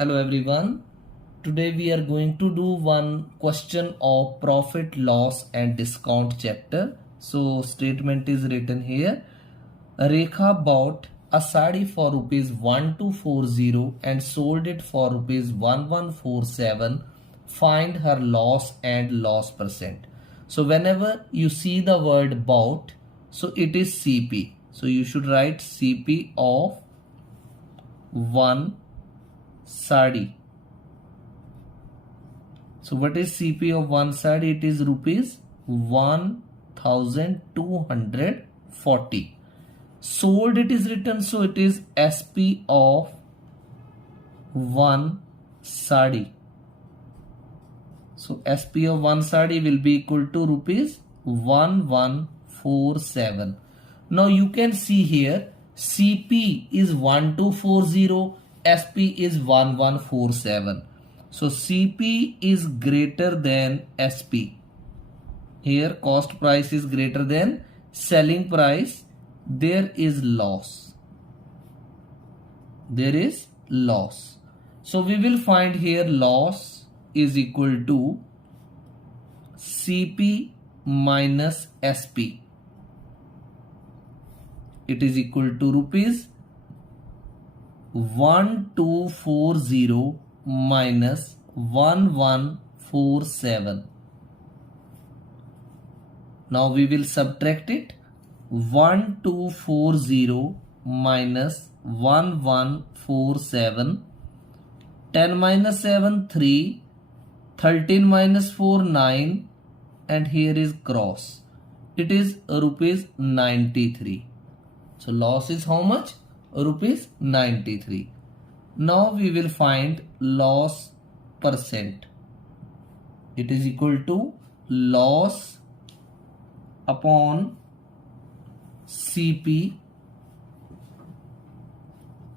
Hello everyone. Today we are going to do one question of profit, loss and discount chapter. So statement is written here. Rekha bought a sari for rupees 1240 and sold it for rupees 1147. Find her loss and loss percent. So whenever you see the word bought, so it is CP. So you should write CP of one sari. So what is CP of one sari? It is rupees 1240. Sold it is written, so it is SP of one sari. So SP of one sari will be equal to rupees 1147. Now you can see here CP is 1240, SP is 1147. So CP is greater than SP. Here cost price is greater than selling price. There is loss. There is loss. So we will find here loss is equal to CP minus SP. It is equal to rupees 1240 minus 1147. Now we will subtract it. 1240 minus 1147. 10 minus 7 3. 13 minus 4 9. And here is cross. It is rupees 93. So loss is how much? Rupees 93. Now we will find loss percent. It is equal to loss upon CP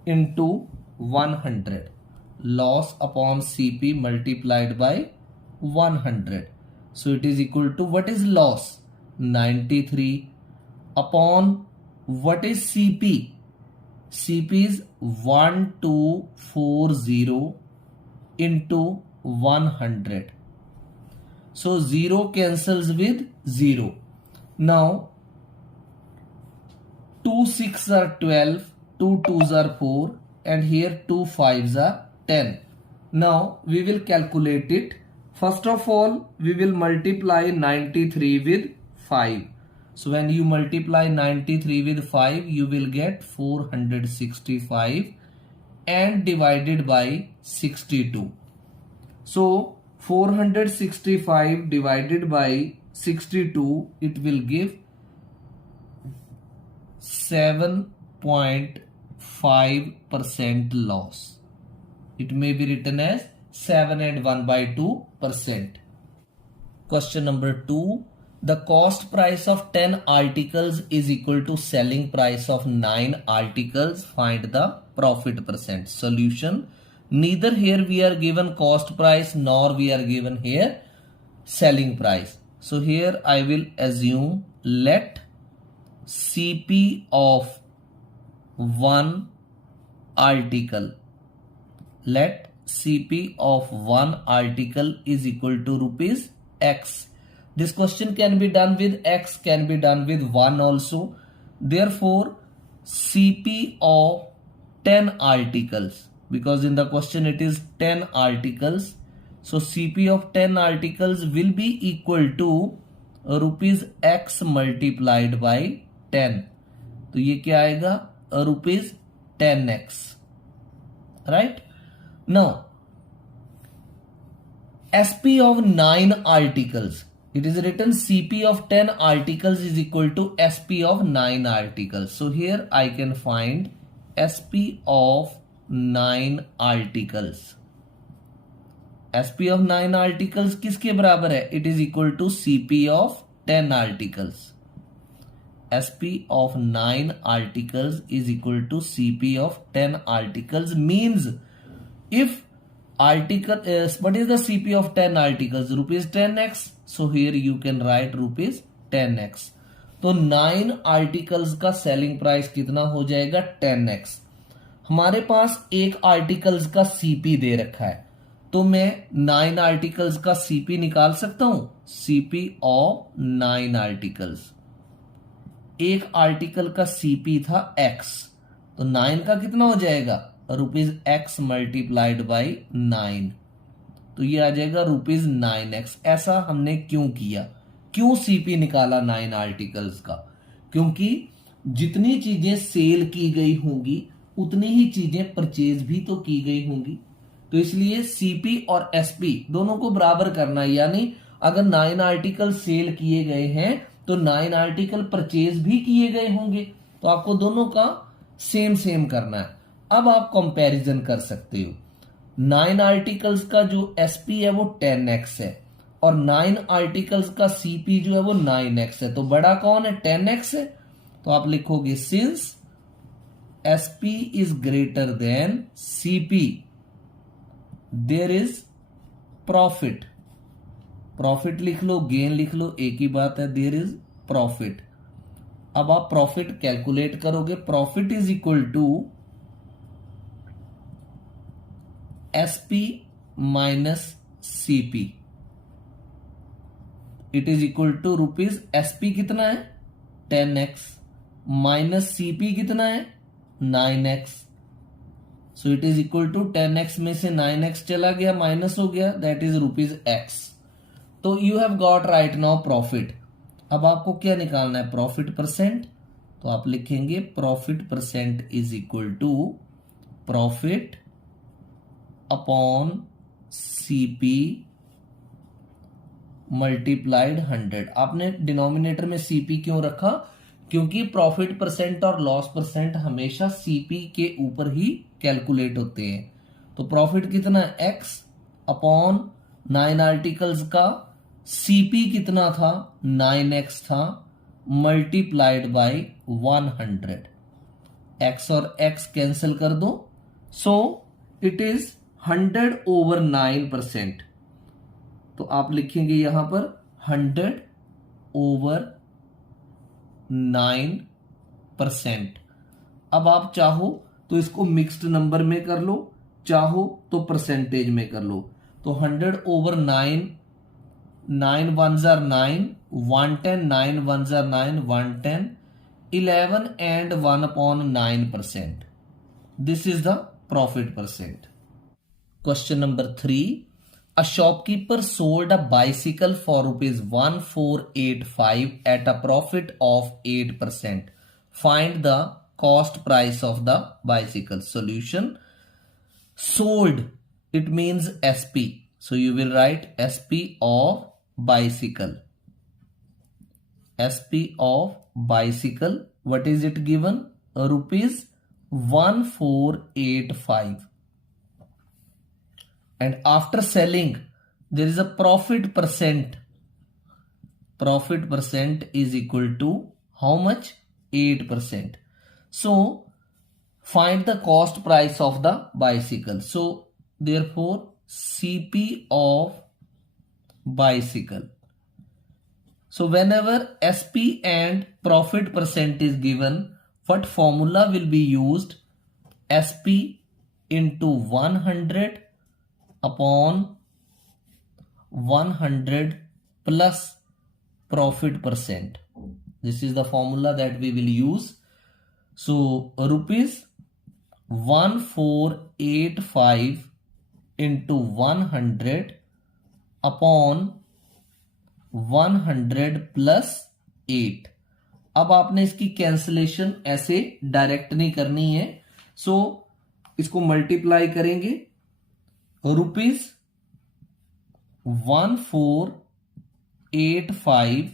into 100. Loss upon CP multiplied by 100. So it is equal to, what is loss? 93 upon what is CP? CP is 1240 into 100. So 0 cancels with 0. Now 2 6s are 12, 2 2s are 4 and here 2 5s are 10. Now we will calculate it. First of all, we will multiply 93 with 5. So when you multiply 93 with 5, you will get 465 and divided by 62. So 465 divided by 62, it will give 7.5% loss. It may be written as 7 and 1 by 2%. Question number 2. The cost price of 10 articles is equal to selling price of 9 articles. Find the profit percent. Solution. Neither here we are given cost price nor we are given here selling price. So here I will assume let CP of one article. Let CP of one article is equal to rupees X. This question can be done with X, can be done with 1 also. Therefore, CP of 10 articles, because in the question it is 10 articles. So CP of 10 articles will be equal to rupees X multiplied by 10. तो ये क्या आएगा? Rupees 10x. Right? Now, SP of 9 articles. It is written CP of 10 articles is equal to SP of 9 articles. So here I can find SP of 9 articles. SP of 9 articles किसके बराबर है? It is equal to CP of 10 articles. SP of 9 articles is equal to CP of 10 articles means if article is, what is the CP of 10 articles? Rupees 10x. So here you can write rupees 10x. तो 9 articles का selling price कितना हो जाएगा 10x. हमारे पास एक articles का CP दे रखा है, तो मैं 9 आर्टिकल्स का सीपी निकाल सकता हूं। सीपी ऑफ 9 आर्टिकल्स, एक आर्टिकल का सीपी था x, तो 9 का कितना हो जाएगा, ₹x मल्टीप्लाइड बाई 9, तो ये आ जाएगा ₹9x। ऐसा हमने क्यों किया, क्यों सीपी निकाला 9 आर्टिकल्स का? क्योंकि जितनी चीजें सेल की गई होंगी उतनी ही चीजें परचेज भी तो की गई होंगी, तो इसलिए सीपी और एसपी दोनों को बराबर करना है। यानी अगर 9 आर्टिकल सेल किए गए हैं तो 9 आर्टिकल परचेज भी किए गए होंगे, तो आपको दोनों का सेम सेम करना है। अब आप कंपैरिजन कर सकते हो। 9 आर्टिकल्स का जो एसपी है वो 10x है और 9 आर्टिकल्स का सीपी जो है वो 9x है, तो बड़ा कौन है, 10x है। तो आप लिखोगे since SP is greater than CP there is profit. Profit लिख लो, गेन लिख लो, एक ही बात है, देयर इज प्रॉफिट। अब आप प्रॉफिट कैलकुलेट करोगे, profit is equal to SP minus CP, it is equal to rupees, SP कितना है 10x माइनस सीपी कितना है 9x, so it is equal to 10x में से 9x चला गया, माइनस हो गया, दैट इज ₹x। तो you have got right now profit. अब आपको क्या निकालना है, प्रॉफिट परसेंट, तो आप लिखेंगे profit percent is equal to profit upon CP multiplied 100। आपने डिनोमिनेटर में सीपी क्यों रखा, क्योंकि प्रॉफिट परसेंट और लॉस परसेंट हमेशा सीपी के ऊपर ही कैलकुलेट होते हैं। तो प्रॉफिट कितना है x अपॉन 9 आर्टिकल्स का सीपी कितना था 9x था, मल्टीप्लाइड बाय 100। x और x कैंसिल कर दो, सो इट इज 100/9%। तो आप लिखेंगे यहां पर 100/9%। अब आप चाहो तो इसको मिक्स्ड नंबर में कर लो, चाहो तो परसेंटेज में कर लो। तो 100/9, 9 ones are 9, 110, 9 ones are 9, 110, 11 and 1/9%. This is the profit percent. Question number 3. A shopkeeper sold a bicycle for ₹1485 at a profit of 8%. Find the cost price of the bicycle. Solution. Sold, it means SP. So you will write SP of bicycle. SP of bicycle. What is it given? ₹1485. And after selling, there is a profit percent. Profit percent is equal to how much? 8%. So find the cost price of the bicycle. So therefore CP of bicycle. So whenever SP and profit percent is given, what formula will be used? SP into 100 upon 100 plus profit percent. This is the formula that we will use. So ₹1485 into 100 upon 100 plus 8। अब आपने इसकी cancellation ऐसे direct नहीं करनी है, सो इसको multiply करेंगे। ₹1485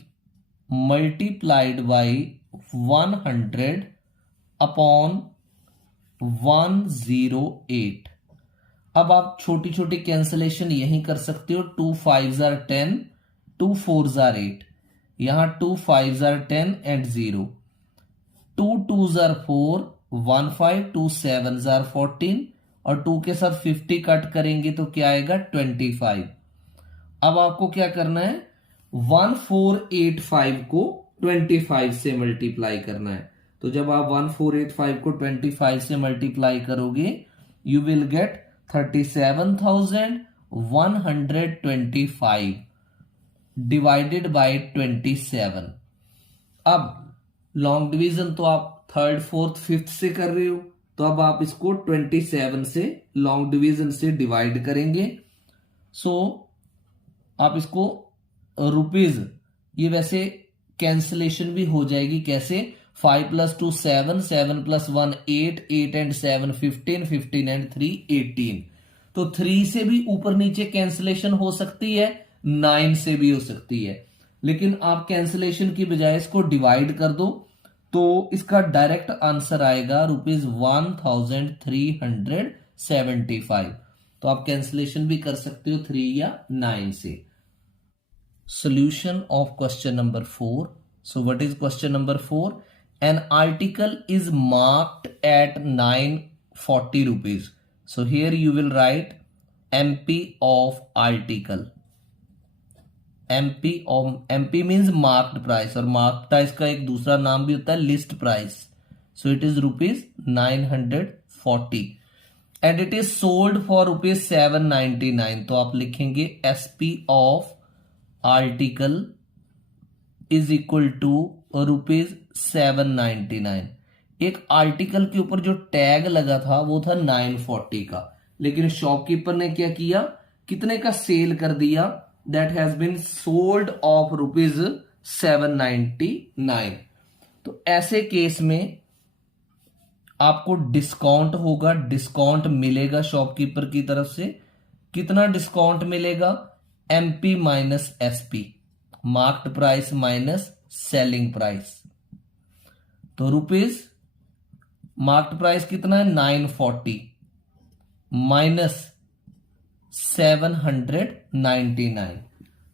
multiplied by 100 upon 108। अब आप छोटी छोटी कैंसिलेशन यहीं कर सकते हो। 2 5s are 10, 2 4s are 8, यहां 2 5s are 10 and 0, 2 2s are 4, 1 5, 2 7s are 14 और 2 के साथ 50 कट करेंगे तो क्या आएगा 25। अब आपको क्या करना है, 1485 को 25 से मल्टीप्लाई करना है। तो जब आप 1485 को 25 से मल्टीप्लाई करोगे you will gate 37,125 divided by 27। अब लॉन्ग डिवीजन तो आप थर्ड फोर्थ फिफ्थ से कर रहे हो, तो अब आप इसको 27 से लॉन्ग डिवीजन से डिवाइड करेंगे। सो आप इसको रुपीज, ये वैसे कैंसिलेशन भी हो जाएगी। कैसे? 5 + 2 7, 7 + 1 8, 8 and 7 15, 15 and 3 18। तो 3 से भी ऊपर नीचे कैंसिलेशन हो सकती है, 9 से भी हो सकती है, लेकिन आप कैंसिलेशन की बजाय इसको डिवाइड कर दो तो इसका डायरेक्ट आंसर आएगा ₹1375। तो आप कैंसिलेशन भी कर सकते हो 3 या 9 से। Solution of question number 4. So what is question number 4? An article is marked at 940 rupees. So here you will write MP of article. MP means marked price, और marked price का एक दूसरा नाम भी होता है list price. So it is ₹940 and it is sold for ₹799. तो आप लिखेंगे SP of article is equal to ₹799। एक आर्टिकल के ऊपर जो टैग लगा था वो था 940 का, लेकिन शॉपकीपर ने क्या किया, कितने का सेल कर दिया? That has been sold of ₹799। तो ऐसे केस में आपको डिस्काउंट होगा, डिस्काउंट मिलेगा शॉपकीपर की तरफ से। कितना डिस्काउंट मिलेगा? MP minus SP, marked price minus selling price. तो रुपीज मार्क्ड प्राइस कितना है? 940 माइनस 799।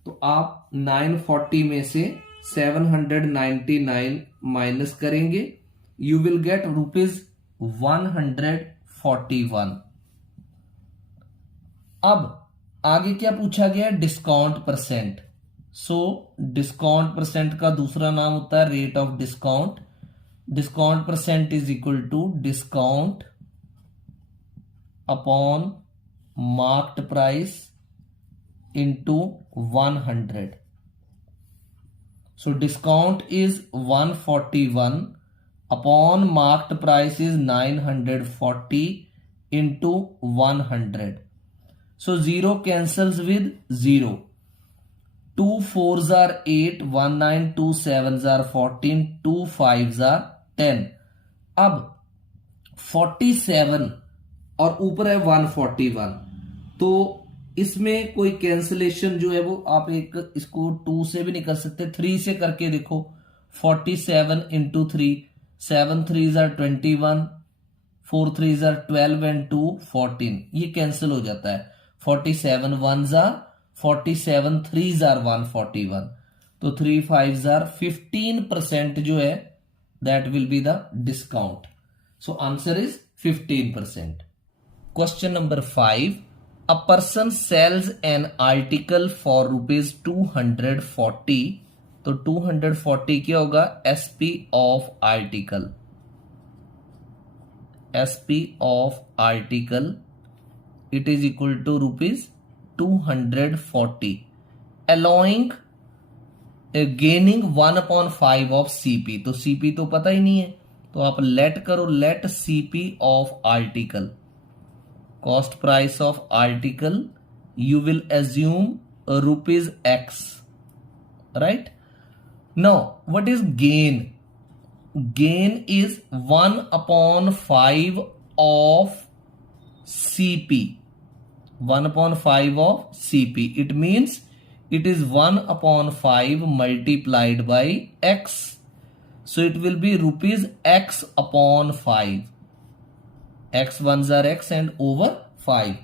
तो आप 940 में से 799 माइनस करेंगे, यू विल गेट ₹141। अब आगे क्या पूछा गया? Discount percent. So discount percent का दूसरा नाम होता है rate of discount. Discount percent is equal to discount upon marked price into 100। So discount is 141 upon marked price is 940 into 100। So 0 cancels with 0. 2 4s are 8, 1 9, 2 7s are 14, 2 5s are 10। अब 47 और ऊपर है 141, तो इसमें कोई कैंसिलेशन जो है वो आप एक इसको 2 से भी नहीं कर सकते, 3 से करके देखो। 47 into 3, 7 3s are 21, 4 3s are 12 and 2 14। ये कैंसिल हो जाता है। 47 1s are 47, 3s are 141। तो 3 5s are 15% जो है that will be the discount. So answer is 15%. Question number 5. A person sells an article for ₹240। तो 240 क्या होगा? SP of article। SP of article it is equal to ₹240, allowing gaining 1/5 of CP। तो CP तो पता ही नहीं है, तो आप लेट करो, late CP of article, cost price of article, you will assume ₹X, right? Now what is gain? Gain is 1/5 of CP, 1/5 of CP. It means it is 1/5 multiplied by X. So it will be ₹X/5. X ones are X and over 5.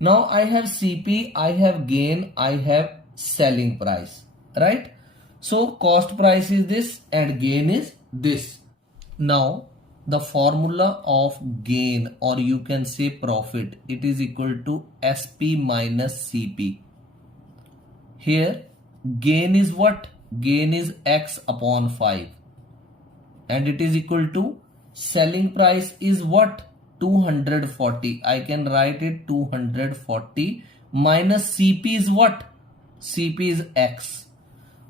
Now I have CP, I have gain, I have selling price, right? So cost price is this and gain is this. Now the formula of gain, or you can say profit, it is equal to SP minus CP. Here gain is what? Gain is X/5. and it is equal to selling price is what 240. I can write it 240 minus CP is what, CP is x.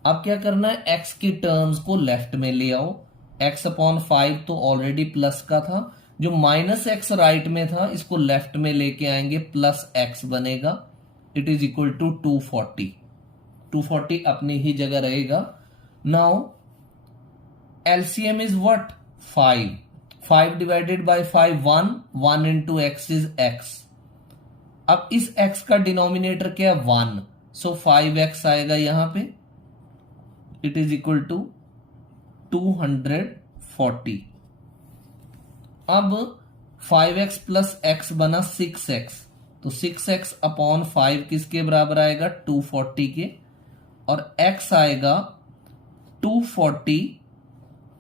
अब क्या करना है, x की terms को left में ले आओ, x upon 5 तो ऑलरेडी प्लस का था, जो माइनस एक्स राइट में था इसको लेफ्ट में लेके आएंगे, प्लस x बनेगा, इट इज इक्वल टू 240. 240 अपनी ही जगह रहेगा. Now LCM is what, 5. 5 divided by 5 1, 1 into x is x. अब इस x का डिनोमिनेटर क्या है 1, सो 5x आएगा यहां पे, इट इज इक्वल टू 240. अब 5x प्लस x बना 6x, तो 6x अपॉन 5 किसके बराबर आएगा 240 के, और x आएगा 240,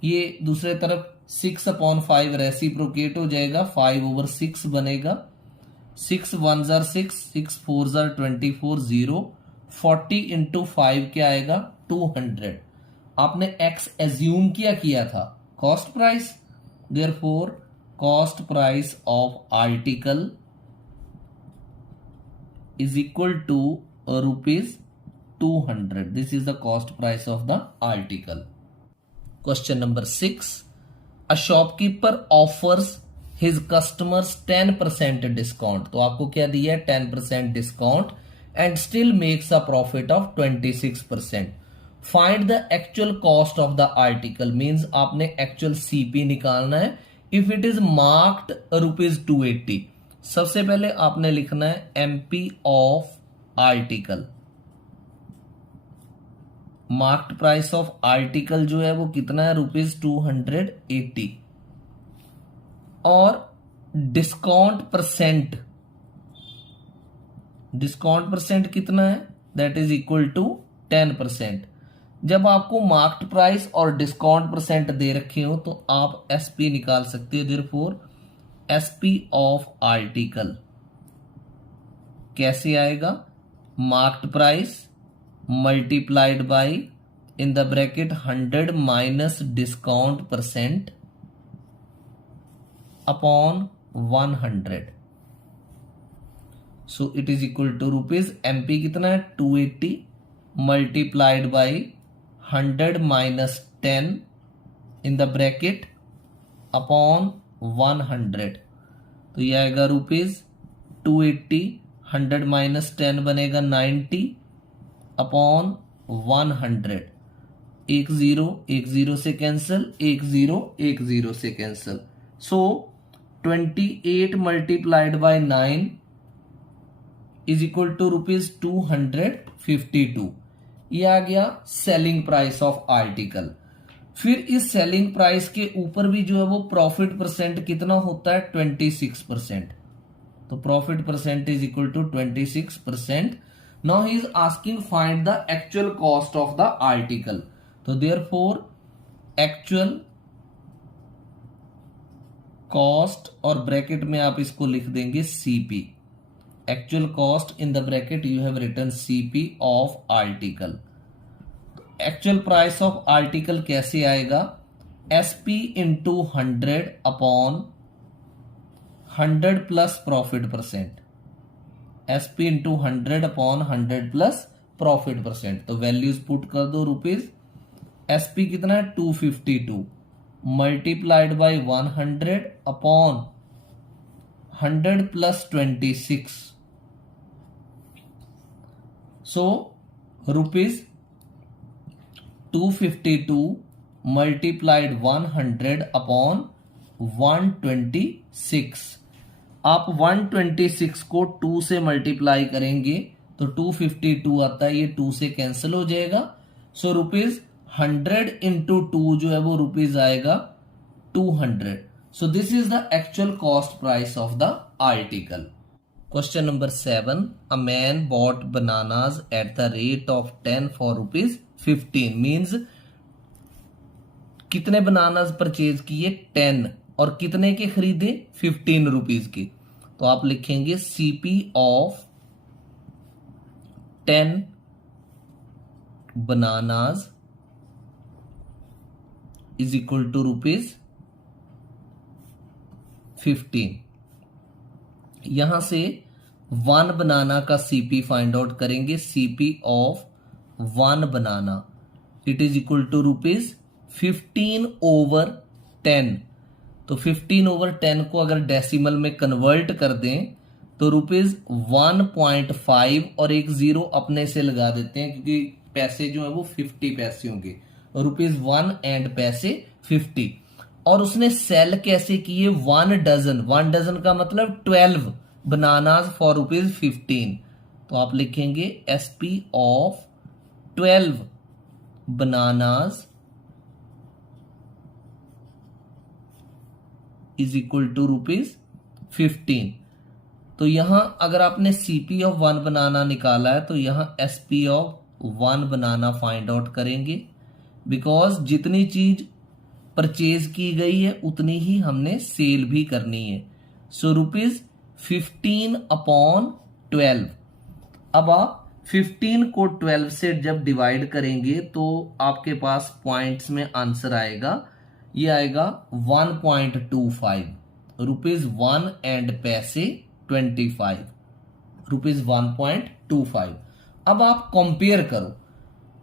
ये दूसरे तरफ 6 अपॉन 5 रेसिप्रोकेट हो जाएगा, 5/6 बनेगा, 6 1 जार 6, 6 4 जार 24, 0, 40 इंटू 5 क्या आएगा 200. आपने x एज्यूम किया था cost price, therefore cost price of article is equal to rupees 200. This is the cost price of the article. Question number 6. A shopkeeper offers his customers 10% discount. तो आपको क्या दिया है 10% discount and still makes a profit of 26%. Find the actual cost of the article, means आपने actual CP निकालना है. If it is marked rupees 280, सबसे पहले आपने लिखना है MP of article. Marked price of article जो है वो कितना है रुपीज 280, और डिस्काउंट परसेंट कितना है, दैट इज इक्वल टू 10%. जब आपको मार्क्ड प्राइस और डिस्काउंट परसेंट दे रखे हो तो आप SP निकाल सकते हो. देयरफॉर SP ऑफ आर्टिकल कैसे आएगा, marked price multiplied by in the bracket 100 minus discount percent upon 100, so it is equal to rupees MP कितना है 280 multiplied by 100 minus 10 in the bracket upon 100, तो ये आएगा रुपीज 280, 100 माइनस 10 बनेगा 90 upon 100. 1 0 से cancel, 1 0 से cancel, so 28 multiplied by 9 is equal to rupees 252. ये आ गया सेलिंग प्राइस ऑफ आर्टिकल. फिर इस सेलिंग प्राइस के ऊपर भी जो है वो प्रॉफिट परसेंट कितना होता है 26%. तो profit percent is equal to 26%. Now he is asking find the actual cost of the article. तो देयरफॉर एक्चुअल कॉस्ट, और ब्रैकेट में आप इसको लिख देंगे CP. Actual cost in the bracket you have written CP of article. Actual price of article कैसे आएगा, SP into 100 upon 100 plus profit percent, SP into 100 upon 100 plus profit percent. तो values put कर दो रुपीज. SP कितना है 252 multiplied by 100 upon 100 plus 26, so rupees 252 multiplied 100 upon 126. आप 126 को 2 से मल्टीप्लाई करेंगे तो 252 आता है, ये 2 से कैंसिल हो जाएगा, सो रुपीज 100 इंटू 2 जो है वो रुपीज आएगा 200. So this is the actual cost price of the article. Question number 7. A man bot bananas at the rate of 10 for rupees 15, means कितने बनानाज परचेज किए 10, और कितने के खरीदे 15 रुपीज के. तो आप लिखेंगे CP of 10 bananas is equal to ₹15। यहां से 1 बनाना का सीपी फाइंड आउट करेंगे। CP of 1 banana it is equal to ₹15/10। तो 15/10 को अगर डेसिमल में कन्वर्ट कर दें तो ₹1.5 और एक जीरो अपने से लगा देते हैं, क्योंकि पैसे जो है वो 50 पैसे होंगे, ₹1 एंड पैसे 50। और उसने सेल कैसे किए? 1 डजन। 1 डजन का मतलब 12 बनानाज फॉर ₹15। तो आप लिखेंगे SP of 12 bananas is equal to ₹15। तो यहां अगर आपने सीपी ऑफ 1 बनाना निकाला है तो यहां SP of 1 banana find out करेंगे, बिकॉज जितनी चीज परचेज की गई है उतनी ही हमने सेल भी करनी है। सो ₹15/12। अब आप 15 को 12 से जब डिवाइड करेंगे तो आपके पास पॉइंट्स में आंसर आएगा, ये आएगा 1.25 ₹1 एंड पैसे 25 ₹1.25। अब आप कंपेयर करो,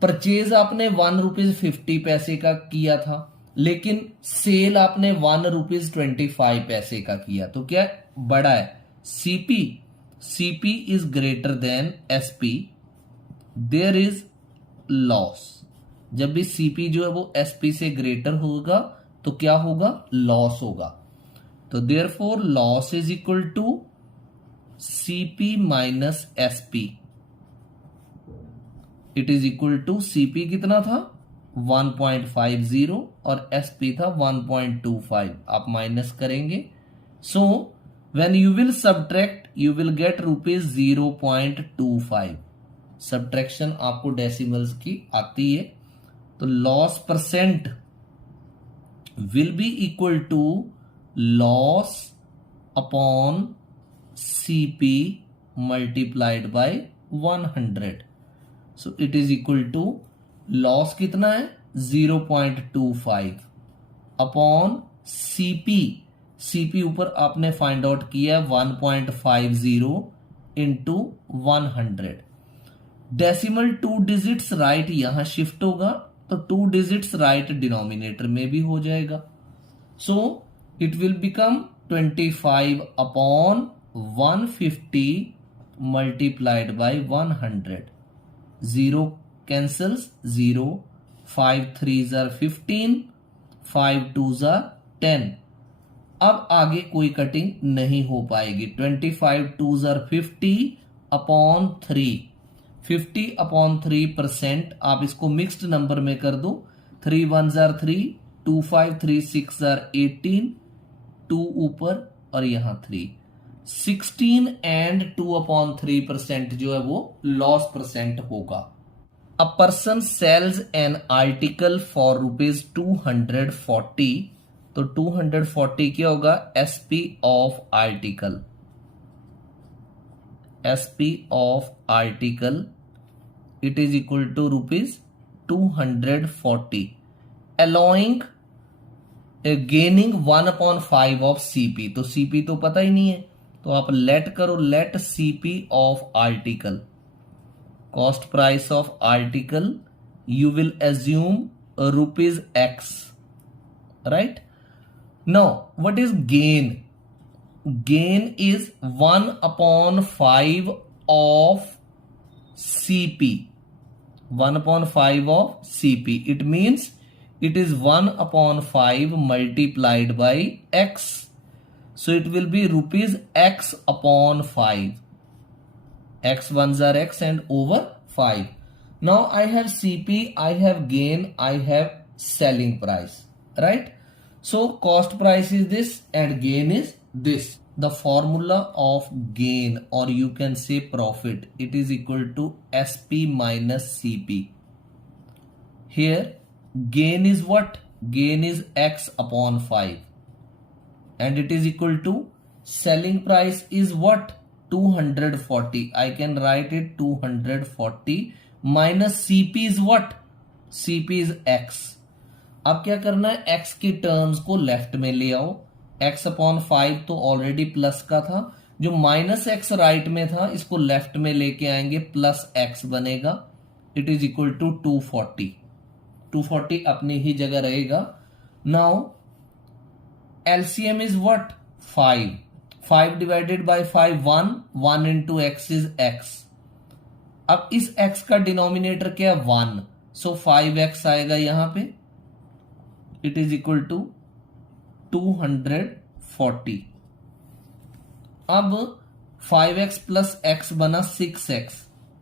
परचेज आपने ₹1.50 का किया था, लेकिन सेल आपने ₹1.25 का किया, तो क्या बड़ा है? CP is greater than SP, there is loss. जब भी सीपी जो है वो एसपी से ग्रेटर होगा तो क्या होगा? लॉस होगा। तो therefore loss is equal to CP minus SP. It is equal to CP कितना था? 1.50 और एसपी था 1.25। आप माइनस करेंगे। So when you will subtract you will get ₹0.25। Subtraction आपको डेसिमल्स की आती है। तो loss percent will be equal to loss upon CP multiplied by 100। So it is equal to loss कितना है? 0.25 अपॉन सीपी ऊपर आपने फाइंड आउट किया 1.50 इंटू 100। डेसिमल 2 डिजिट्स राइट यहां शिफ्ट होगा तो 2 डिजिट्स राइट डिनोमिनेटर में भी हो जाएगा। सो it will become 25/150 multiplied by 100। 0 cancels 0, 5 3s are 15, 5 2s are 10। अब आगे कोई कटिंग नहीं हो पाएगी। 25 2s are 50/3। 50/3% आप इसको मिक्स्ड नंबर में कर दो। 3 1s are 3, 2 5 3 6 are 18, 2 ऊपर और यहां 3। 16 एंड 2/3% जो है वो लॉस परसेंट होगा। A person sells an article for ₹240। तो 240 क्या होगा? SP of article। SP of article it is equal to ₹240, allowing gaining 1/5 of CP। तो CP तो पता ही नहीं है, तो आप लेट करो, late CP of article, cost price of article, you will assume ₹X, right? Now what is gain? Gain is 1/5 of CP। 1/5 of CP, it means it is 1/5 multiplied by X, so it will be ₹X/5। X ones are X and over 5. Now I have CP, I have gain, I have selling price, right? So cost price is this and gain is this. The formula of gain, or you can say profit, it is equal to SP minus CP. Here gain is what? Gain is X/5 and it is equal to selling price is what? 240. I can write it 240 minus CP is what? CP is X. अब क्या करना है, x की terms को left में ले आओ। x upon 5 तो ऑलरेडी प्लस का था, जो माइनस एक्स राइट में था इसको लेफ्ट में लेके आएंगे, प्लस x बनेगा। It is equal to 240। 240 अपनी ही जगह रहेगा। Now LCM is what? 5. 5 divided by 5 1. 1 into x is x. अब इस x का डिनोमिनेटर क्या है? 1. सो 5x आएगा यहां पे। It is equal to 240। अब 5x प्लस x बना 6x,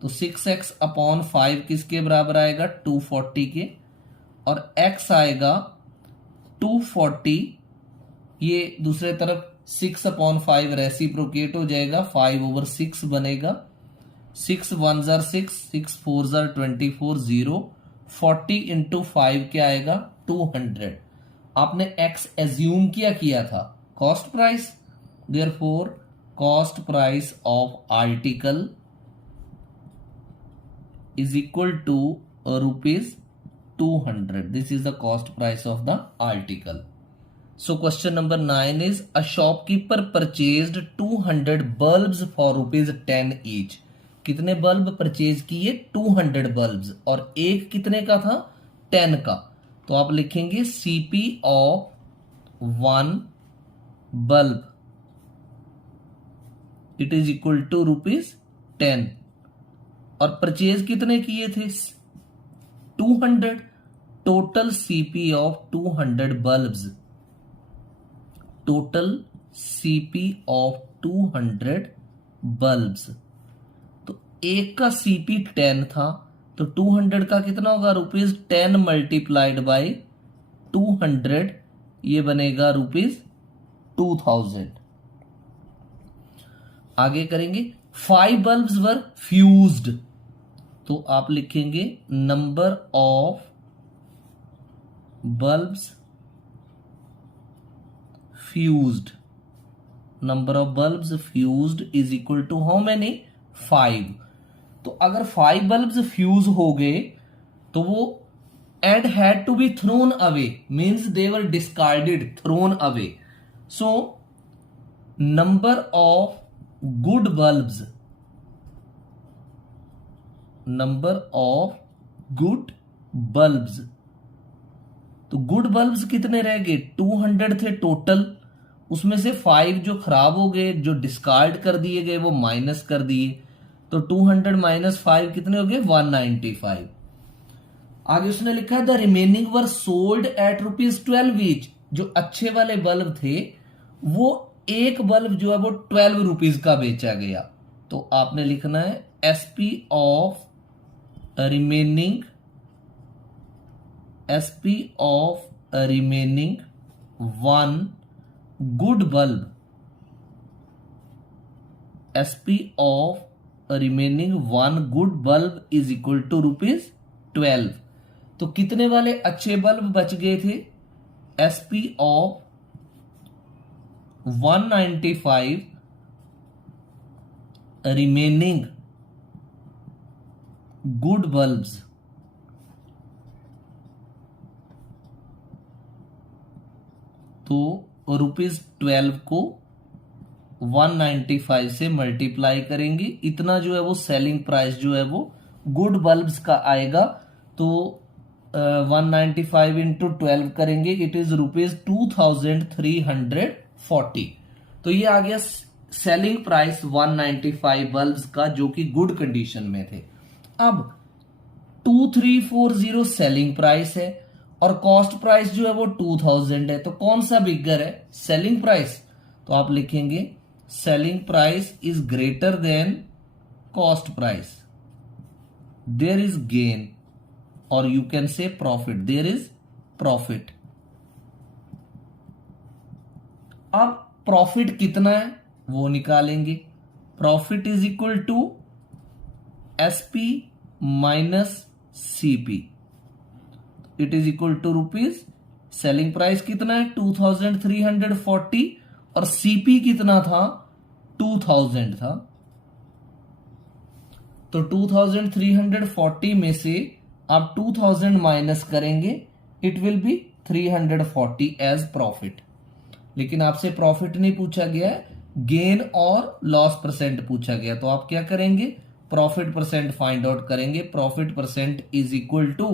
तो 6x अपॉन 5 किसके बराबर आएगा? 240 के। और x आएगा 240, ये दूसरे तरफ 6 अपॉन 5 रेसिप्रोकेट हो जाएगा, 5/6 बनेगा। 6 1 जार 6, 6 4 जार 24, 0। 40 इंटू 5 क्या आएगा? 200। आपने x एज्यूम किया था cost price, therefore cost price of article is equal to ₹200. This is the cost price of the article. So question number 9 is a shopkeeper purchased 200 bulbs for ₹10 each. कितने bulb purchase किए? 200 bulbs, और एक कितने का था? 10 का। तो आप लिखेंगे CP of 1 bulb it is equal to ₹10। और परचेज कितने किए थे? 200। Total CP of 200 bulbs, total CP of 200 bulbs. तो एक का CP 10 था, तो 200 का कितना होगा? ₹10 मल्टीप्लाइड बाई 200, ये बनेगा ₹2000। आगे करेंगे 5 बल्ब्स वर फ्यूज्ड, तो आप लिखेंगे number of bulbs fused. Number of bulbs fused is equal to how many? 5. तो अगर 5 bulbs fuse हो गए तो वो and had to be thrown away, means they were discarded, thrown away. So number of good bulbs, number of good bulbs, तो good bulbs कितने रह गए? 200 थे टोटल, उसमें से 5 जो खराब हो गए, जो डिस्कार्ड कर दिए गए, वो माइनस कर दिए, तो 200 माइनस 5 कितने हो गए? 195। आगे उसने लिखा है the remaining were sold at ₹12 each. जो अच्छे वाले बल्ब थे वो एक बल्ब जो है वो 12 रुपीज का बेचा गया, तो आपने लिखना है SP of remaining, SP of a remaining 1 good bulb, SP of a remaining 1 good bulb is equal to ₹12। तो कितने वाले अच्छे बल्ब बच गए थे? SP of 195 remaining good bulbs, तो ₹12 को 195 से मल्टीप्लाई करेंगे, इतना जो है वो सेलिंग प्राइस जो है वो गुड बल्ब्स का आएगा। तो 195 इंटू 12 करेंगे, इट इज ₹2340। तो ये आ गया सेलिंग प्राइस 195 बल्ब्स का, जो कि गुड कंडीशन में थे। अब 2340 सेलिंग प्राइस है और कॉस्ट प्राइस जो है वो 2000 है, तो कौन सा बिगर है? Selling price. तो आप लिखेंगे selling price is greater than cost price, there is gain, और you can say profit, there is profit. अब प्रॉफिट कितना है वो निकालेंगे। Profit is equal to SP minus CP, it is equal to rupees, selling price कितना है? 2340, और CP कितना था? 2000 था। तो 2340 में से आप 2000 माइनस करेंगे, it will be 340 as profit. लेकिन आपसे प्रॉफिट नहीं पूछा गया है, गेन और लॉस परसेंट पूछा गया। तो आप क्या करेंगे, प्रॉफिट परसेंट फाइंड आउट करेंगे। Profit percent is equal to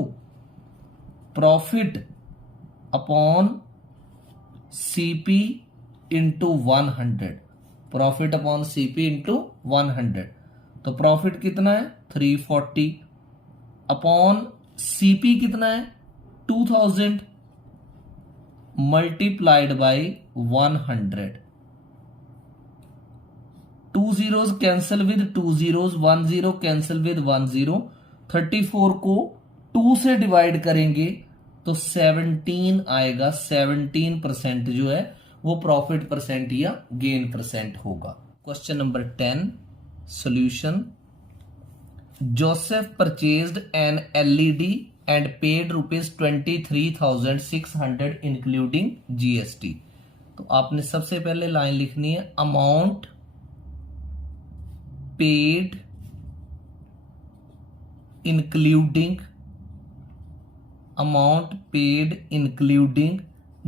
profit upon CP into 100। Profit upon CP into 100। तो प्रॉफिट कितना है 340 अपॉन सीपी कितना है 2000 multiplied by 100। 2 zeros cancel with 2 zeros, 1 0 cancel with 1 0। 34 को 2 से डिवाइड करेंगे तो 17 आएगा। 17% जो है वो प्रॉफिट परसेंट या गेन परसेंट होगा। Question number 10 solution. Joseph purchased an LED and paid ₹23,600 including GST. तो आपने सबसे पहले लाइन लिखनी है amount paid including, amount paid including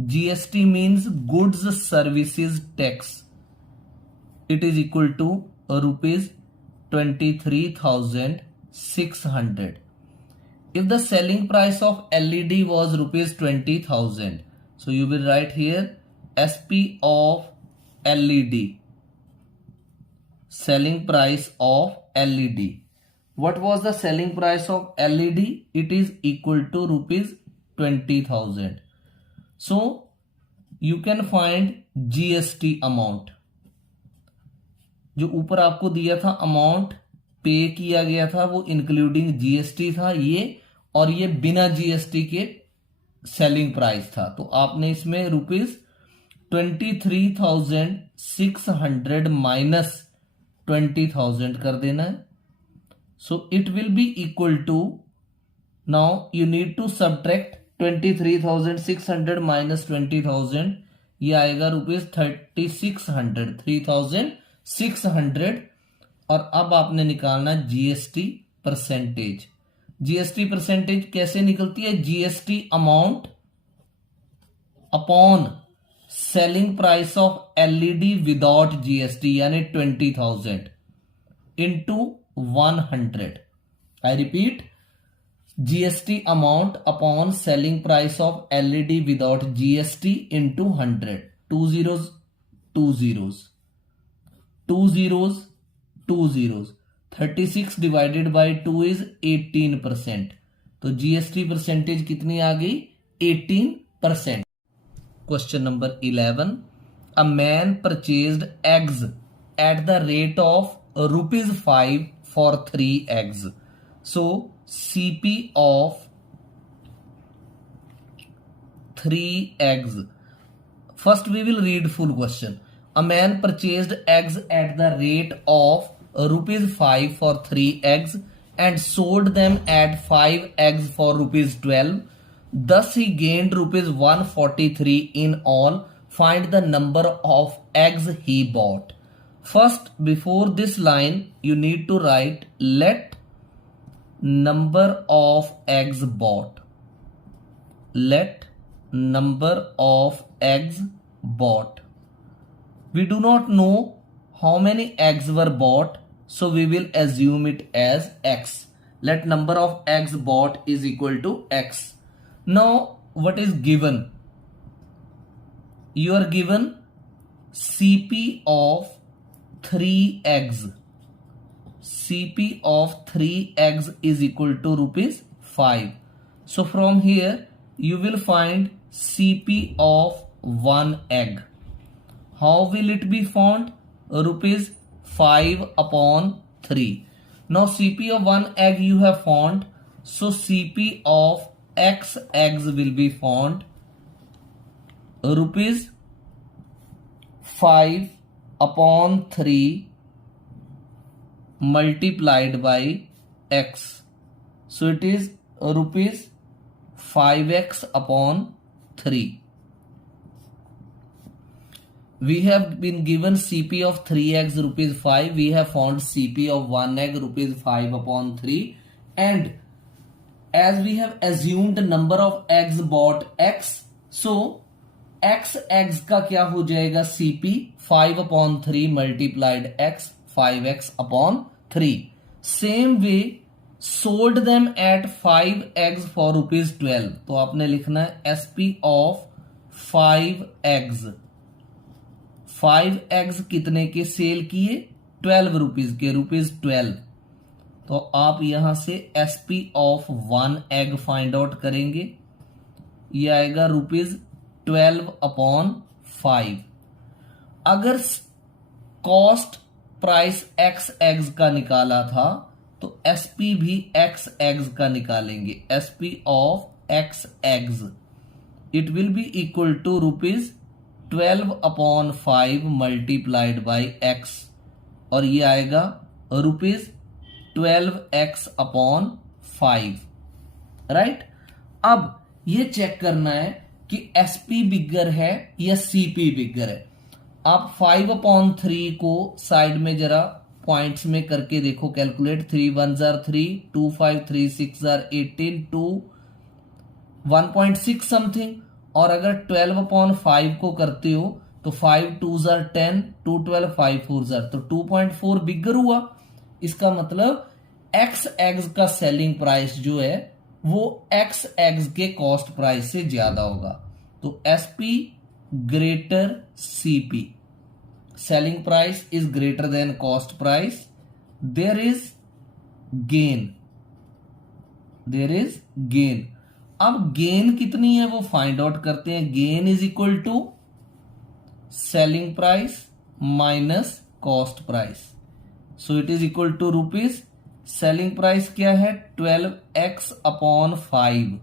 GST means goods services tax, it is equal to ₹23,600. If the selling price of LED was ₹20,000, so you will write here SP of LED, selling price of LED. What was the selling price of LED? It is equal to ₹20,000. So you can find GST amount. जो ऊपर आपको दिया था amount पे किया गया था वो इंक्लूडिंग जीएसटी था ये, और ये बिना जीएसटी के सेलिंग प्राइस था। तो आपने इसमें ₹23,600 माइनस 20,000 कर देना है। So it will be equal to, now you need to subtract 23,600 minus 20,000, ये आएगा ₹3600, 3,600। और अब आपने निकालना जीएसटी परसेंटेज। जीएसटी परसेंटेज कैसे निकलती है, GST amount upon selling price of LED without GST यानी 20,000 into 100। I repeat, GST amount upon selling price of LED without GST into 100। 2 zeros 2 zeros, 2 zeros 2 zeros। 36 divided by 2 is 18%। तो GST percentage कितनी आ गई 18%। Question number 11। A man purchased eggs at the rate of ₹5 for 3 eggs. So CP of 3 eggs. First we will read full question. A man purchased eggs at the rate of ₹5 for 3 eggs and sold them at 5 eggs for ₹12. Thus he gained ₹143 in all. Find the number of eggs he bought. First, before this line, you need to write let number of eggs bought. Let number of eggs bought. We do not know how many eggs were bought, so we will assume it as X. Let number of eggs bought is equal to X. Now, what is given? You are given CP of 3 eggs. CP of 3 eggs is equal to ₹5. So from here, you will find CP of 1 egg. How will it be found? ₹5 upon 3. Now CP of 1 egg you have found. So CP of X eggs will be found ₹5 upon 3 multiplied by X. So it is ₹5x upon 3. We have been given CP of 3 eggs ₹5. We have found CP of 1 egg ₹5 upon 3. And as we have assumed number of eggs bought X, so x x का क्या हो जाएगा CP 5/3 multiplied x 5x/3. Same way sold them at 5x for ₹12. तो आपने लिखना है SP of 5x. 5x कितने के सेल किए? 12 रुपीज के, ₹12. तो आप यहां से SP of 1 egg find out करेंगे. ये आएगा ₹12/5. अगर कॉस्ट प्राइस एक्स एग्स का निकाला था तो एसपी भी एक्स एग्स का निकालेंगे. SP of x eggs it will be equal to ₹12/5 multiplied by x, और ये आएगा ₹12x/5. राइट. अब ये चेक करना है कि एसपी बिगर है या सीपी बिगर है. आप 5/3 को साइड में जरा पॉइंट्स में करके देखो, calculate. 3 1s are 3, 2 5 3 6 are 18, 2 1.6 something. और अगर 12/5 को करते हो तो 5 2s are 10, 2 12 5 4s are, तो 2.4 बिगर हुआ. इसका मतलब एक्स एग्स का सेलिंग प्राइस जो है वो एक्स एग्स के कॉस्ट प्राइस से ज्यादा होगा. तो SP greater CP, selling price is greater than cost price, there is gain. अब गेन कितनी है वो फाइंड आउट करते हैं. Gain is equal to selling price minus cost price. So it is equal to rupees. Selling price क्या है? 12x/5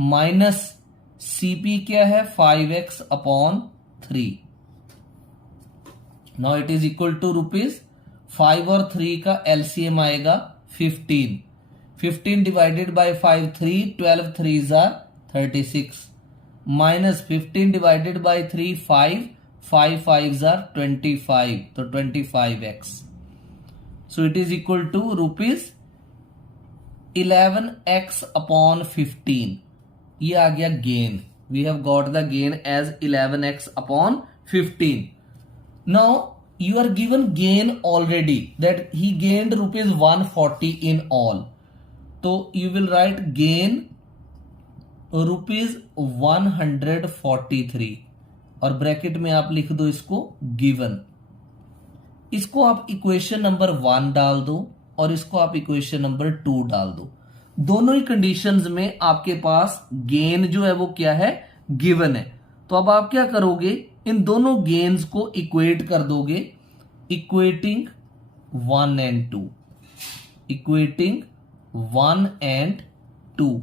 minus CP क्या है? 5x/3. Now it is equal to rupees. 5 और 3 का एलसीएम आएगा 15. 15 divided by 5 3, 12 3s are 36, minus 15 divided by 3 5, 5 5s are 25, तो 25x. So it is equal to rupees 11x/15. ये आ गया gain. We have got the gain as 11x/15. Now you are given gain already that he gained ₹140 in all. तो you will write gain ₹143 और bracket में आप लिख दो इसको given. इसको आप इक्वेशन नंबर 1 डाल दो और इसको आप इक्वेशन नंबर 2 डाल दो. दोनों ही कंडीशंस में आपके पास गेन जो है वो क्या है? गिवन है. तो अब आप क्या करोगे? इन दोनों गेन्स को इक्वेट कर दोगे. Equating 1 and 2. इक्वेटिंग 1 and 2.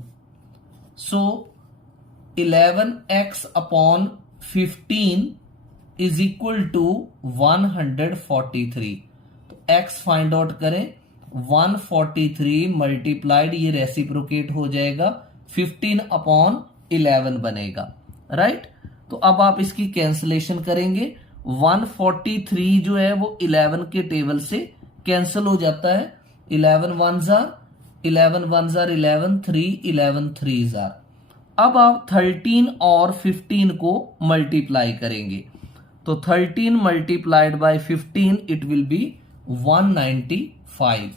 So 11x/15 is equal to 143. तो x फाइंड आउट करें. 143 मल्टीप्लाइड, ये रेसिप्रोकेट हो जाएगा, 15/11 बनेगा. राइट. तो अब आप इसकी कैंसलेशन करेंगे. 143 जो है वो 11 के टेबल से कैंसिल हो जाता है. 11 1s are 11, 3 11 3s are. अब आप 13 और 15 को मल्टीप्लाई करेंगे. तो 13 multiplied by 15 it will B 195.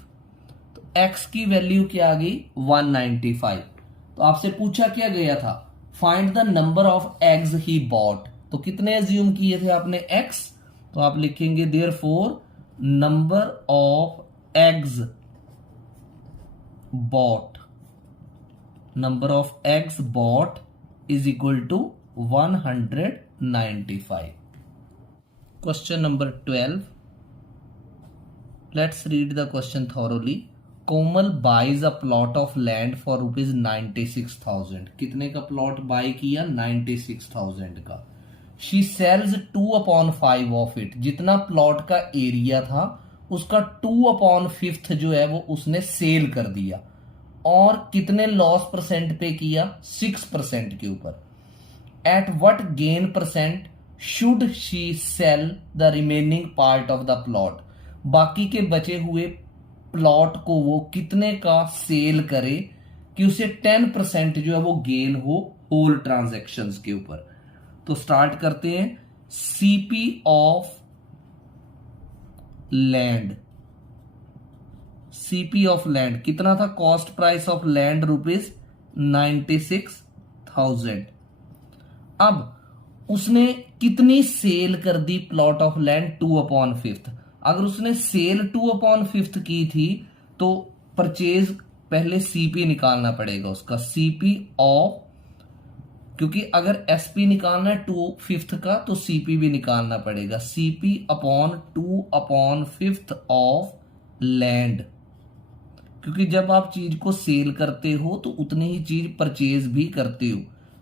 तो x की वैल्यू क्या आ गई? 195. तो आपसे पूछा क्या गया था? Find the number of eggs he bought. तो कितने एज्यूम किए थे आपने? x. तो आप लिखेंगे therefore number of eggs bought. Number of eggs bought is equal to 195. Question number 12. Let's read the question thoroughly. Komal buys a plot of land for ₹96,000. कितने का प्लॉट बाय किया? 96,000 का. She sells 2/5 of it. जितना plot का area था उसका 2/5 जो है वो उसने सेल कर दिया. और कितने लॉस परसेंट पे किया? 6% के ऊपर. At what gain percent should she sell the remaining part of the plot? बाकी के बचे हुए प्लॉट को वो कितने का सेल करे कि उसे 10% जो है वो गेन हो होल ट्रांजैक्शंस के ऊपर। तो स्टार्ट करते हैं। CP of land, CP of land कितना था? Cost price of land ₹96,000। अब उसने कितनी सेल कर दी प्लॉट ऑफ लैंड? 2/5। अगर उसने सेल 2/5 की थी तो परचेज पहले सीपी निकालना पड़ेगा उसका, सीपी ऑफ, क्योंकि अगर एसपी निकालना है 2/5 का तो सीपी भी निकालना पड़ेगा, सीपी अपॉन 2/5 ऑफ लैंड, क्योंकि जब आप चीज को सेल करते हो तो उतनी ही चीज परचेज भी करते हो।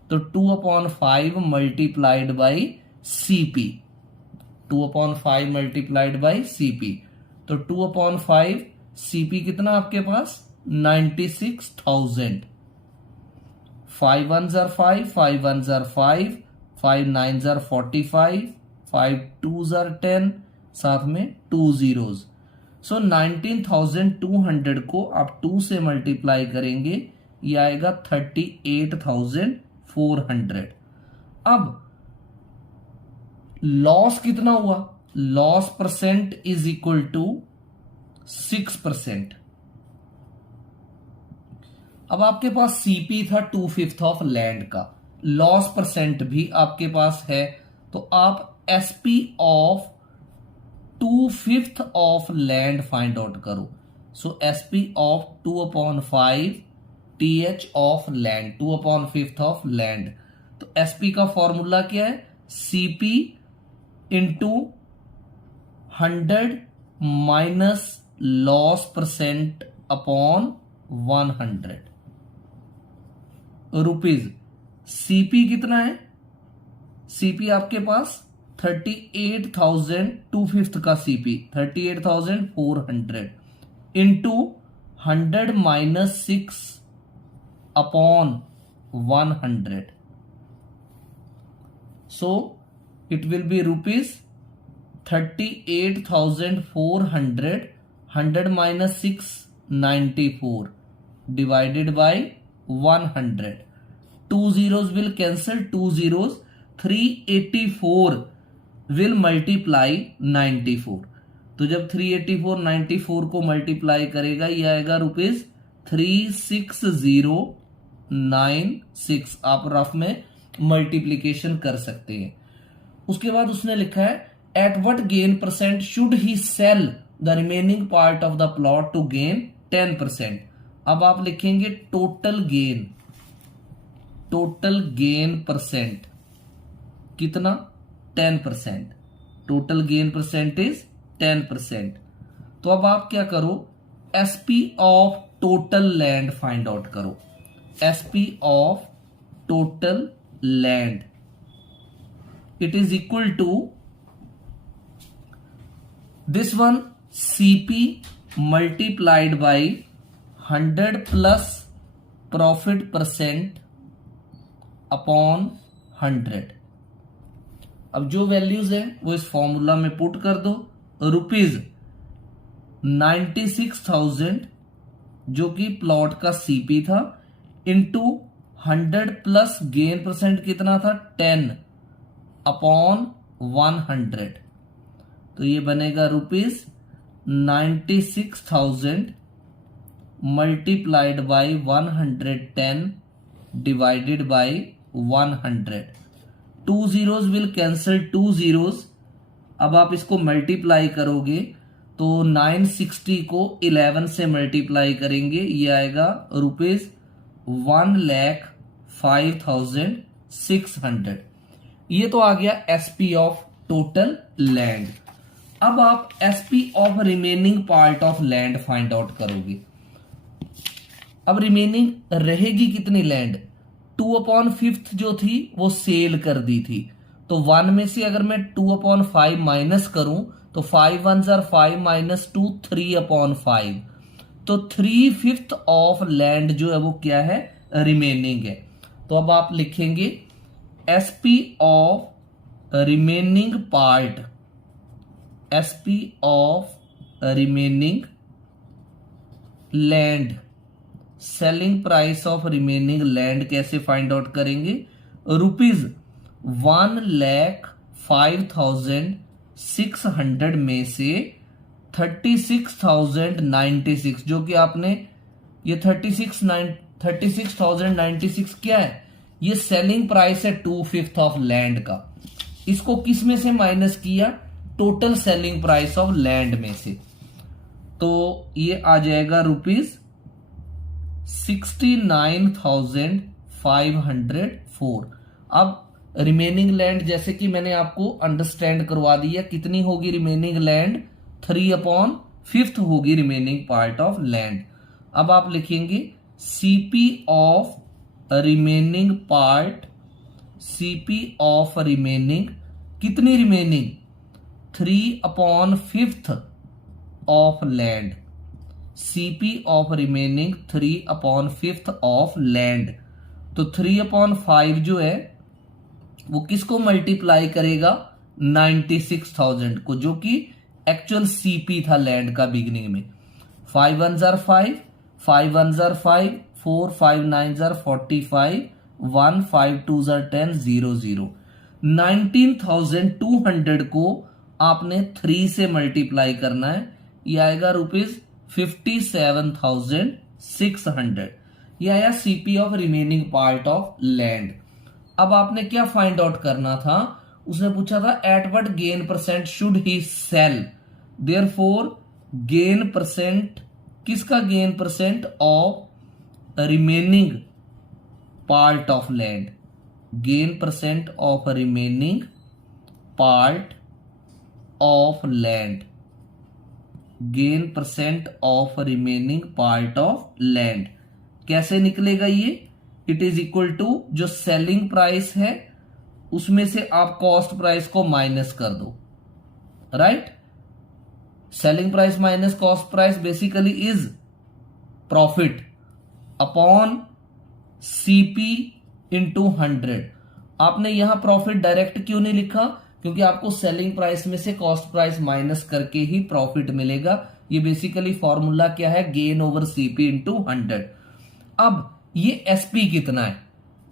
तो 2/5 multiplied by CP, 2/5 multiplied by CP, तो 2/5 सीपी कितना आपके पास? 96,000। 5 1s are 5, 5 1s are 5, 5 9s are 45, 5 2s are 10, साथ में 2 zeros। सो 19,200 को आप 2 से मल्टीप्लाई करेंगे, ये आएगा 38,400। अब लॉस कितना हुआ? Loss percent is equal to 6%। अब आपके पास सीपी था 2/5 ऑफ लैंड का, लॉस परसेंट भी आपके पास है, तो आप SP of 2/5 of land find out करो। So SP of 2/5 TH of land, 2/5 of land. तो एसपी का फॉर्मूला क्या है? CP into 100 minus loss percent upon 100 rupees. CP कितना है? सीपी आपके पास 38,000, 2/5 का CP 38,400 into 100 minus 6 upon 100, so it will be rupees 38,400, 100 minus 6 94 divided by 100, 2 zeros will cancel, 2 zeros, 384 will multiply 94। तो जब 384 94 को मल्टीप्लाई करेगा ये आएगा ₹36096। आप रफ में मल्टीप्लीकेशन कर सकते हैं। उसके बाद उसने लिखा है at what gain percent should he sell the remaining part of the plot to gain 10%। अब आप लिखेंगे टोटल गेन परसेंट कितना? 10%। Total gain percent is 10%। तो अब आप क्या करो? SP of total land find out करो। SP of total land it is equal to this one CP multiplied by 100 plus profit percent upon 100। अब जो वैल्यूज है वो इस फॉर्मूला में पुट कर दो। ₹96,000 जो कि प्लॉट का सीपी था, इंटू 100 प्लस गेन परसेंट कितना था? 10 अपॉन 100, तो ये बनेगा ₹96,000 multiplied by 110 divided by 100। 2 zeros will cancel 2 zeros। अब आप इसको मल्टीप्लाई करोगे तो 960 को 11 से मल्टीप्लाई करेंगे, ये आएगा ₹1,05,600। ये तो आ गया एसपी ऑफ टोटल लैंड। अब आप SP of remaining part of land find out करोगे। अब रिमेनिंग रहेगी कितनी लैंड? 2/5 जो थी वो सेल कर दी थी, तो 1 में से अगर मैं 2/5 माइनस करूं तो 5 1s are 5 माइनस 2 3/5, तो 3/5 ऑफ लैंड जो है वो क्या है? रिमेनिंग है। तो अब आप लिखेंगे SP of remaining part, SP of remaining land selling price of remaining land कैसे फाइंड आउट करेंगे? ₹1,05,600 में से 36,096, जो कि आपने ये 36,096 क्या है? ये सेलिंग प्राइस है 2/5 ऑफ लैंड का। इसको किस में से माइनस किया? Total selling price of land में से। तो ये आ जाएगा ₹69,504। अब रिमेनिंग लैंड जैसे कि मैंने आपको अंडरस्टैंड करवा दिया, कितनी होगी रिमेनिंग लैंड? 3/5 होगी रिमेनिंग पार्ट ऑफ लैंड। अब आप लिखेंगे CP of remaining part, CP of remaining, कितनी remaining? 3/5 of land. CP of remaining 3/5 of land. तो 3/5 जो है वो किसको मल्टीप्लाई करेगा? 96,000 को, जो कि एक्चुअल सीपी था लैंड का बिगिनिंग में। 5 1s are 5, 5 1s are 5, 4 5 9s are 45, 1 5 2s are 10, 0 0। 19,200 को आपने 3 से मल्टीप्लाई करना है। ये आएगा ₹57,600। ये आया CP of remaining part of land. अब आपने क्या फाइंड आउट करना था? उसने पूछा था at what gain percent should he sell. Therefore gain percent, किसका gain percent? Of remaining part of land. Gain percent of remaining part of land. Gain percent of remaining part of land कैसे निकलेगा ये? It is equal to जो selling price है उसमें से आप cost price को माइनस कर दो, right? Selling price minus cost price basically is profit upon CP into 100। आपने यहां प्रॉफिट डायरेक्ट क्यों नहीं लिखा? क्योंकि आपको सेलिंग प्राइस में से कॉस्ट प्राइस माइनस करके ही प्रॉफिट मिलेगा। ये बेसिकली फॉर्मूला क्या है? Gain over CP into 100। अब ये एसपी कितना है?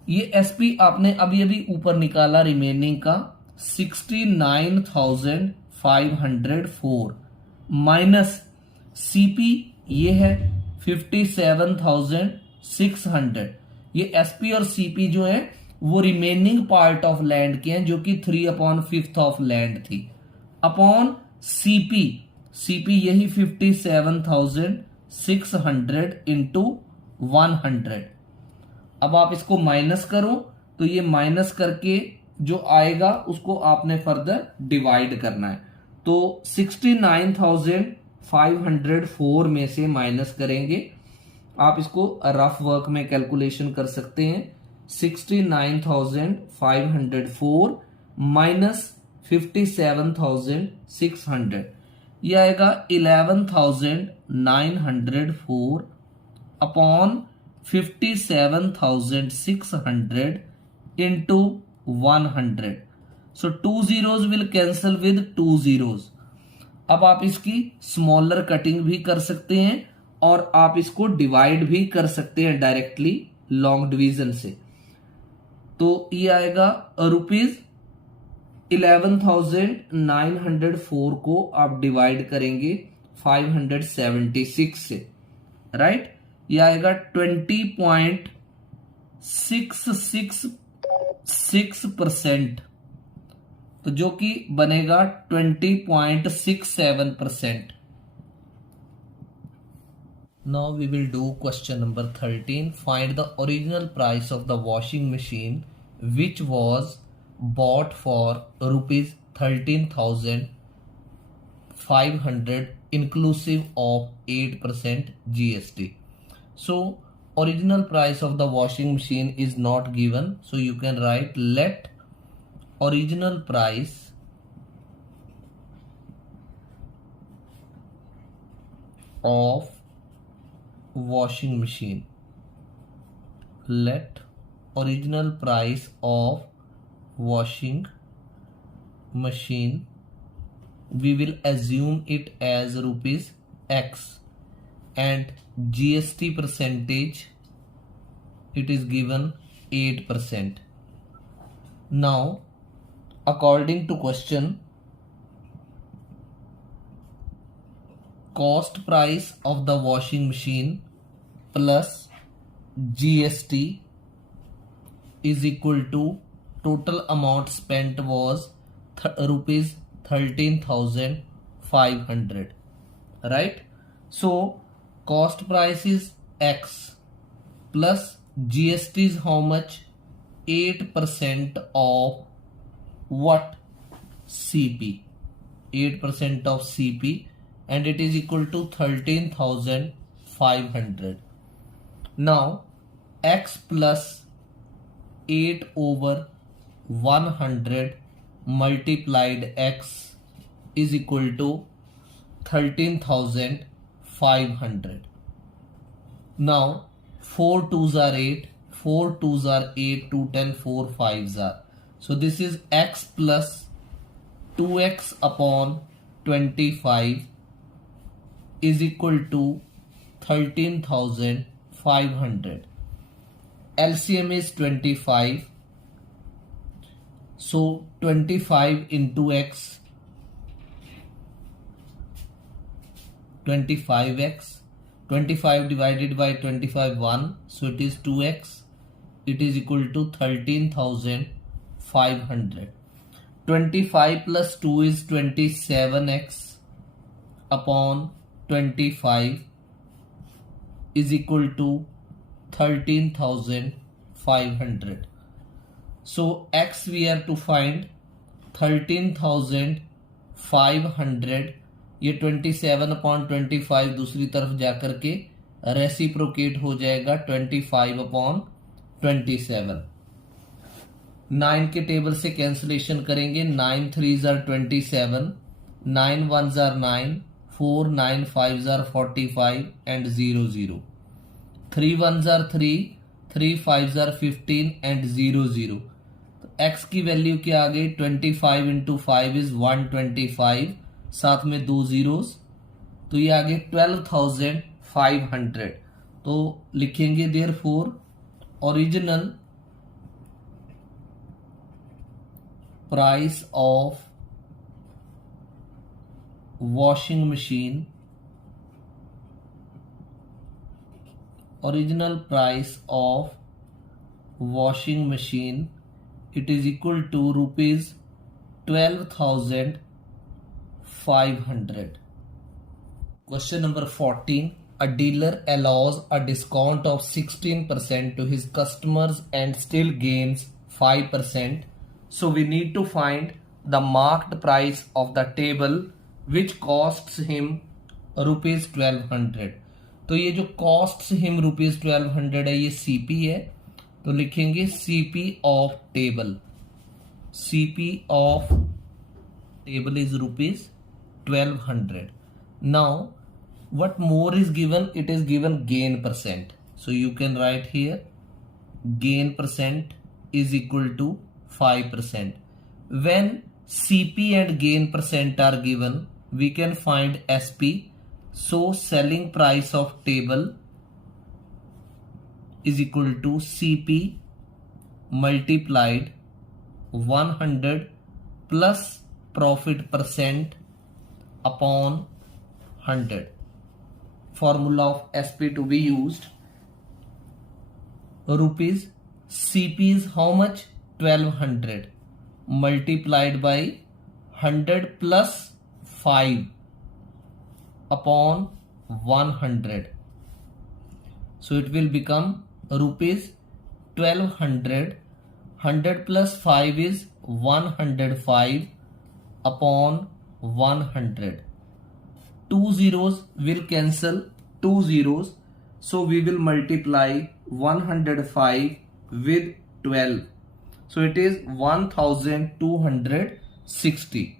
ये एसपी आपने अभी ऊपर निकाला रिमेनिंग का 69,504 माइनस सीपी ये है 57,600। ये एसपी और सीपी जो है वो रिमेनिंग पार्ट ऑफ लैंड के हैं, जो कि 3/5 ऑफ लैंड थी, अपॉन सीपी। सीपी यही 57,600 इंटू 100। अब आप इसको माइनस करो तो ये माइनस करके जो आएगा उसको आपने फर्दर डिवाइड करना है। तो 69,504 में से माइनस करेंगे। आप इसको रफ वर्क में कैलकुलेशन कर सकते हैं। 69,504 माइनस 57,600, यह आएगा 11,904 upon 57,600 into 100. So 2 zeros will cancel with 2 zeros. अब आप इसकी स्मॉलर कटिंग भी कर सकते हैं और आप इसको डिवाइड भी कर सकते हैं डायरेक्टली लॉन्ग डिवीजन से। तो ये आएगा ₹11,904 को आप डिवाइड करेंगे 576 से, राइट? ये आएगा 20.666%, तो जो कि बनेगा 20.67%। Now we will do question number 13. Find the original price of the washing machine which was bought for ₹13,500 inclusive of 8% GST. So original price of the washing machine is not given, so you can write let original price of washing machine, let original price of washing machine, we will assume it as rupees X, and GST percentage, it is given 8%. Now, according to question, cost price of the washing machine plus GST is equal to total amount spent was rupees 13,500, right? So cost price is X plus GST is how much? 8% of what? CP. 8% of CP, and it is equal to 13,500. Now X plus 8 over 100 multiplied X is equal to 13,500. Now 4 2s are 8, 4 2s are 8, 2 10, 4 5s are. So this is X plus 2X upon 25 is equal to 13,500. LCM is 25. So 25 into X, 25X, 25 divided by 25 1, so it is 2X, it is equal to 13,500. 25 plus 2 is 27X upon 25 is equal to 13,500. So X we have to find 13,500. ये 27 upon 25 दूसरी तरफ जाकर के reciprocate हो जाएगा 25 upon 27. 9 के table से cancellation करेंगे. 9 3s are 27, 9 1s are 9, 4 9 5s are 45 and 0 0. 3 1s are 3, 3 5s are 15 and 0 0. तो x की वैल्यू क्या आ गई? 25 इंटू 5 इज 125, साथ में 2 zeros, तो ये आ गए 12,500. तो लिखेंगे therefore original price of washing machine, original price of washing machine, it is equal to rupees 12,500. Question number 14. A dealer allows a discount of 16% to his customers and still gains 5%. So we need to find the marked price of the table which costs him rupees 1200. तो ये जो costs him rupees 1200 है, ये CP है, तो लिखेंगे CP of table. CP of table is rupees 1200. Now what more is given? It is given gain percent. So you can write here gain percent is equal to 5%. When CP and gain percent are given, we can find SP. So selling price of table is equal to CP multiplied 100 plus profit percent upon 100. Formula of SP to be used. Rupees CP is how much? 1200 multiplied by 100 plus 5 upon 100. So it will become rupees 1200. 100 plus 5 is 105 upon 100. 2 zeros will cancel 2 zeros. So we will multiply 105 with 12. So it is 1260.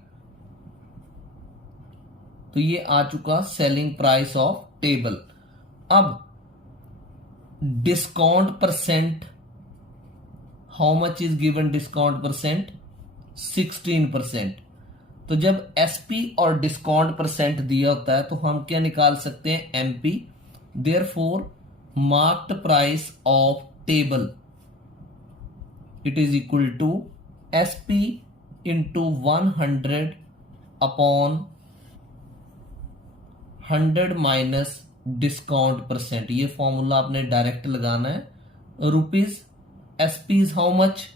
तो ये आ चुका selling price of table. अब discount percent, how much is given discount percent? 16%. तो जब SP और discount percent दिया होता है तो हम क्या निकाल सकते हैं? MP. therefore marked price of table, it is equal to SP into 100 upon 100 minus discount percent. ये फॉर्मूला आपने डायरेक्ट लगाना है. Rupees SP is how much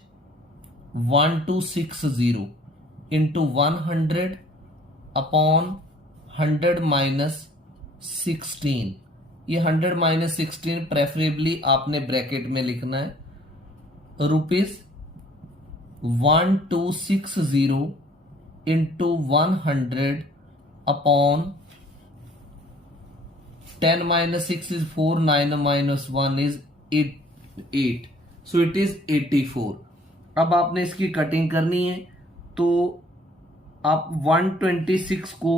1260 into 100 upon 100 minus 16. ये 100 माइनस 16 प्रेफरेबली आपने ब्रैकेट में लिखना है. Rupees 1260 into 100 upon 10 minus 6 is 4, 9 minus 1 is 8. So it is 84. अब आपने इसकी कटिंग करनी है तो आप 126 को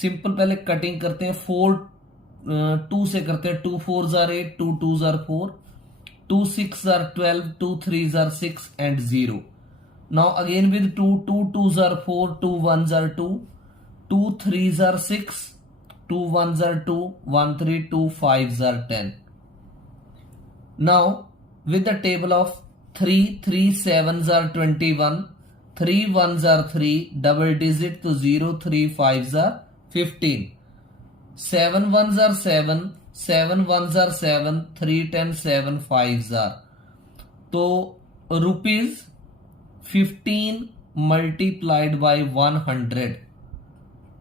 सिंपल पहले कटिंग करते हैं. 2 से करते हैं. 2 4s are 8, 2 2s are 4, 2 6s are 12, 2 3s are 6 and 0. Now again with 2, 2 2s are 4, 2 1s are 2, 2 3s are 6, 2 1s are 2, 1 3, 2 5s are 10. Now with the table of 3, 3 7s are 21, 3 1s are 3, double digit to 0, 3 5s are 15, 7 1s are 7, 7 1s are 7, 3 10 7 5s are. तो rupees 15 multiplied by 100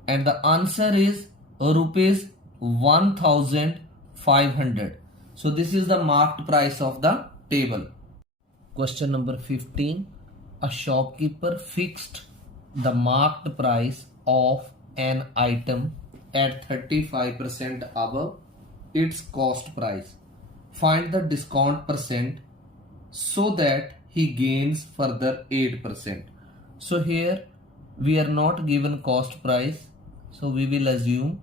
and the answer is rupees 1500. So this is the marked price of the table. Question number 15. A shopkeeper fixed the marked price of an item at 35% above its cost price. Find the discount percent so that he gains further 8%. So here we are not given cost price. So we will assume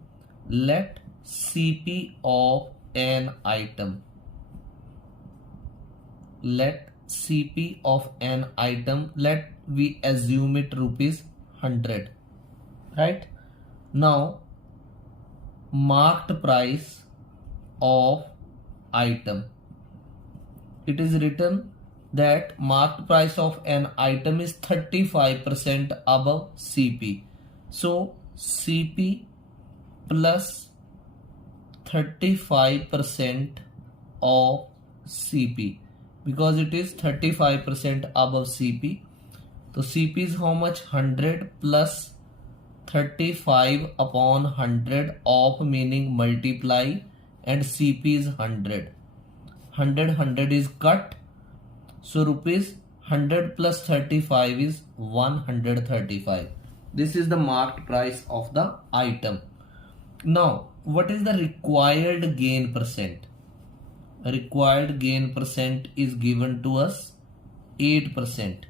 let CP of an item. Let CP of an item. Let we assume it rupees 100. Right? Now marked price of item. It is written that marked price of an item is 35% above CP. So CP plus 35% of CP because it is 35% above CP. So CP is how much? 100 plus 35 upon 100 of meaning multiply and CP is 100. 100 is cut. So rupees 100 plus 35 is 135. This is the marked price of the item. Now, what is the required gain percent? Required gain percent is given to us 8%.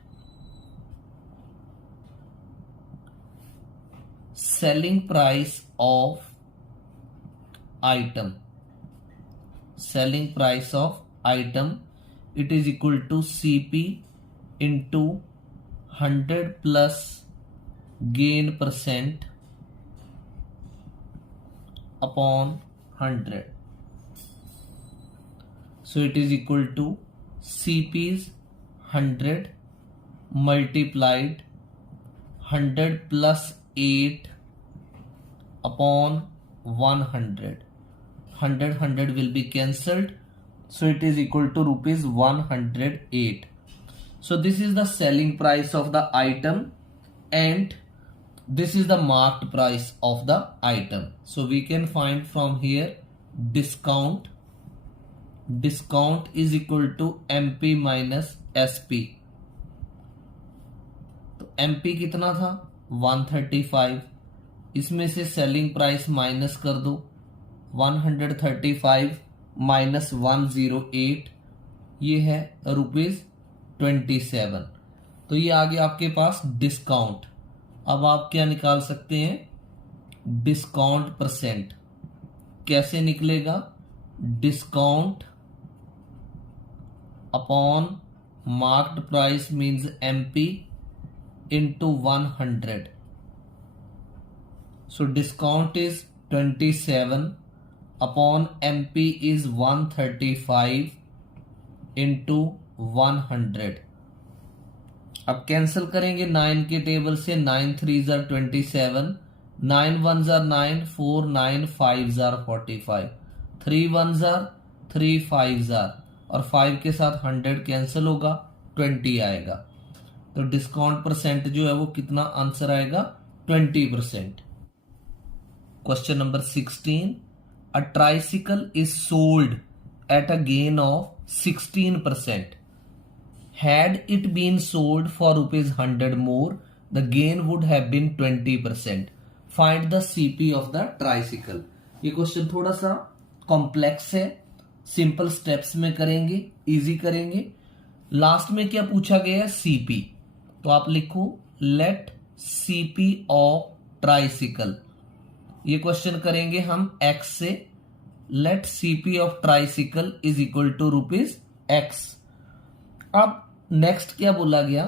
Selling price of item. Selling price of item, it is equal to CP into 100 plus gain percent upon 100. So it is equal to CP is 100 multiplied 100 plus 8 upon 100. 100 will be cancelled. So it is equal to rupees 108. So this is the selling price of the item and this is the marked price of the item. So we can find from here discount. Discount is equal to MP minus SP. तो MP कितना था 135. इसमें से selling price minus कर दो. 135 minus 108 ये है ₹27. तो ये आ गया आपके पास डिस्काउंट. अब आप क्या निकाल सकते हैं? Discount percent. कैसे निकलेगा? Discount upon marked price means MP into 100. So discount is 27 upon MP is 135 into 100। अब कैंसिल करेंगे 9 के टेबल से, 9 3 jar 27, 9 1 jar 9, 4 9 5 jar 45, 3 1 jar 3 5 jar और 5 के साथ 100 कैंसिल होगा, 20 आएगा। तो डिस्काउंट परसेंट जो है वो कितना आंसर आएगा, 20%। Question number 16, a tricycle is sold at a gain of 16%। Had it been sold for ₹100 more, the gain would have been 20%. Find the CP of the tricycle. ये question थोड़ा सा complex है, simple steps में करेंगे, easy करेंगे। Last में क्या पूछा गया है, CP। तो आप लिखो लेट CP ऑफ ट्राइसिकल। ये क्वेश्चन करेंगे हम X से। Let CP of tricycle is equal to ₹X। अब नेक्स्ट क्या बोला गया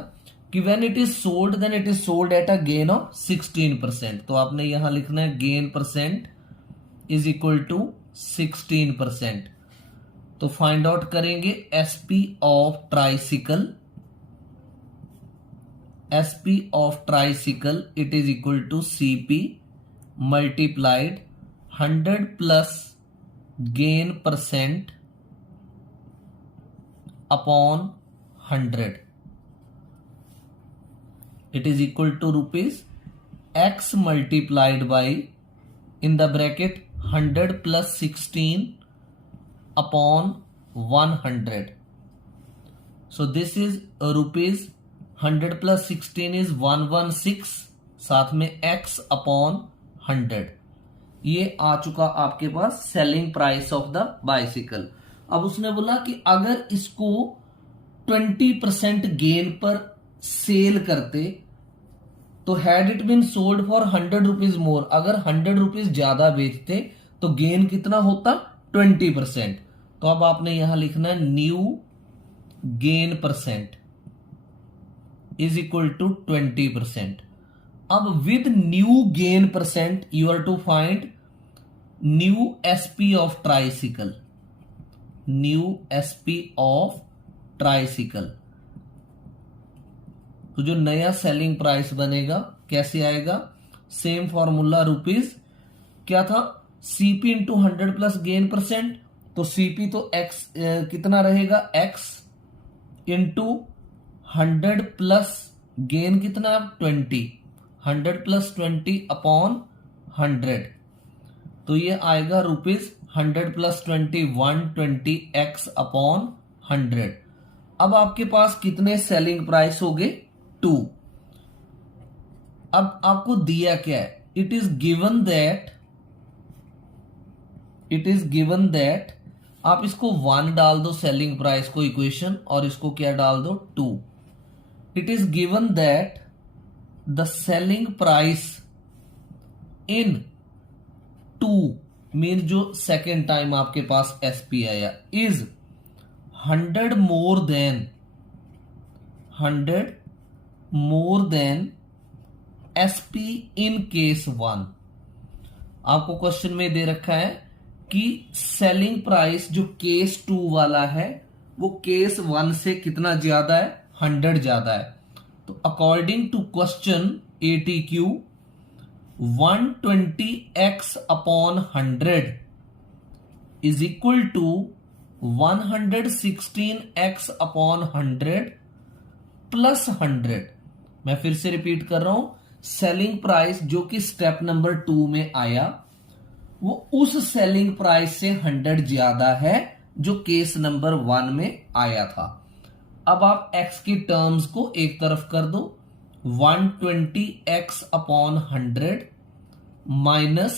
कि when it is sold then it is sold at a gain of 16%। तो आपने यहां लिखना है gain percent is equal to 16%। तो फाइंड आउट करेंगे SP of tricycle. SP of tricycle it is equal to CP multiplied 100 plus gain percent upon 100। It is equal to ₹X multiplied by, in the bracket, 100 plus 16 upon 100. So this is ₹100 plus 16 is 116, साथ में X upon 100। ये आ चुका आपके पास selling price of the bicycle. अब उसने बोला कि अगर इसको 20% गेन पर सेल करते तो had it been sold for ₹100 more, अगर ₹100 ज्यादा बेचते तो गेन कितना होता, 20%। तो अब आपने यहां लिखना है new gain percent is equal to 20%। अब with new gain percent you are to find new SP of tricycle. New SP of tricycle. तो जो नया सेलिंग प्राइस बनेगा कैसे आएगा, सेम फॉर्मूला रुपीज क्या था, CP into 100 plus gain percent. तो CP तो X कितना रहेगा, X इंटू 100 प्लस गेन कितना, 20, 100 प्लस 20 अपॉन 100। तो ये आएगा ₹100 प्लस 20 120X अपॉन 100। अब आपके पास कितने सेलिंग प्राइस हो गए, 2। अब आपको दिया क्या है, इट इज गिवन दैट आप इसको 1 डाल दो सेलिंग प्राइस को इक्वेशन, और इसको क्या डाल दो, 2। It is given that the selling price in 2 mean जो सेकेंड टाइम आपके पास SP आया is 100 more than SP in case 1। आपको क्वेश्चन में दे रखा है कि सेलिंग प्राइस जो केस 2 वाला है वो केस 1 से कितना ज्यादा है, 100 ज्यादा है। तो according to question ATQ 120X upon 100 is equal to 116X upon 100 plus 100। मैं फिर से रिपीट कर रहा हूं, सेलिंग प्राइस जो कि स्टेप नंबर 2 में आया वो उस सेलिंग प्राइस से 100 ज्यादा है जो केस नंबर 1 में आया था। अब आप X की टर्म्स को एक तरफ कर दो, 120X upon 100 minus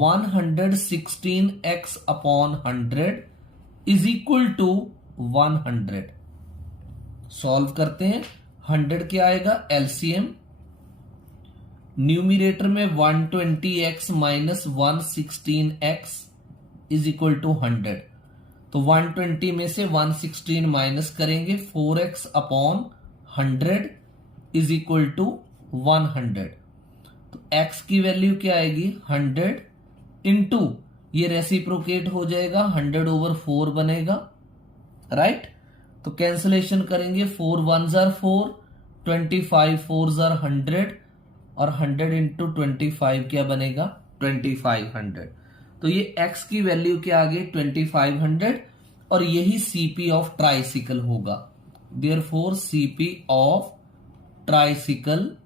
116X upon 100 is equal to 100। Solve करते हैं, 100 क्या आएगा, LCM। न्यूमिरेटर में 120X minus 116X is equal to 100। तो 120 में से 116 माइनस करेंगे, 4X upon 100 is equal to 100। तो X की वैल्यू क्या आएगी, 100 इनटू ये रेसिप्रोकेट हो जाएगा 100/4 बनेगा, राइट। तो कैंसलेशन करेंगे, 4 1 जार 4, 25 4 जार 100 और 100 इंटू 25 क्या बनेगा 2500। तो ये x की वैल्यू क्या आ गई 2500 और यही सीपी ऑफ ट्राइसिकल होगा। Therefore CP of tricycle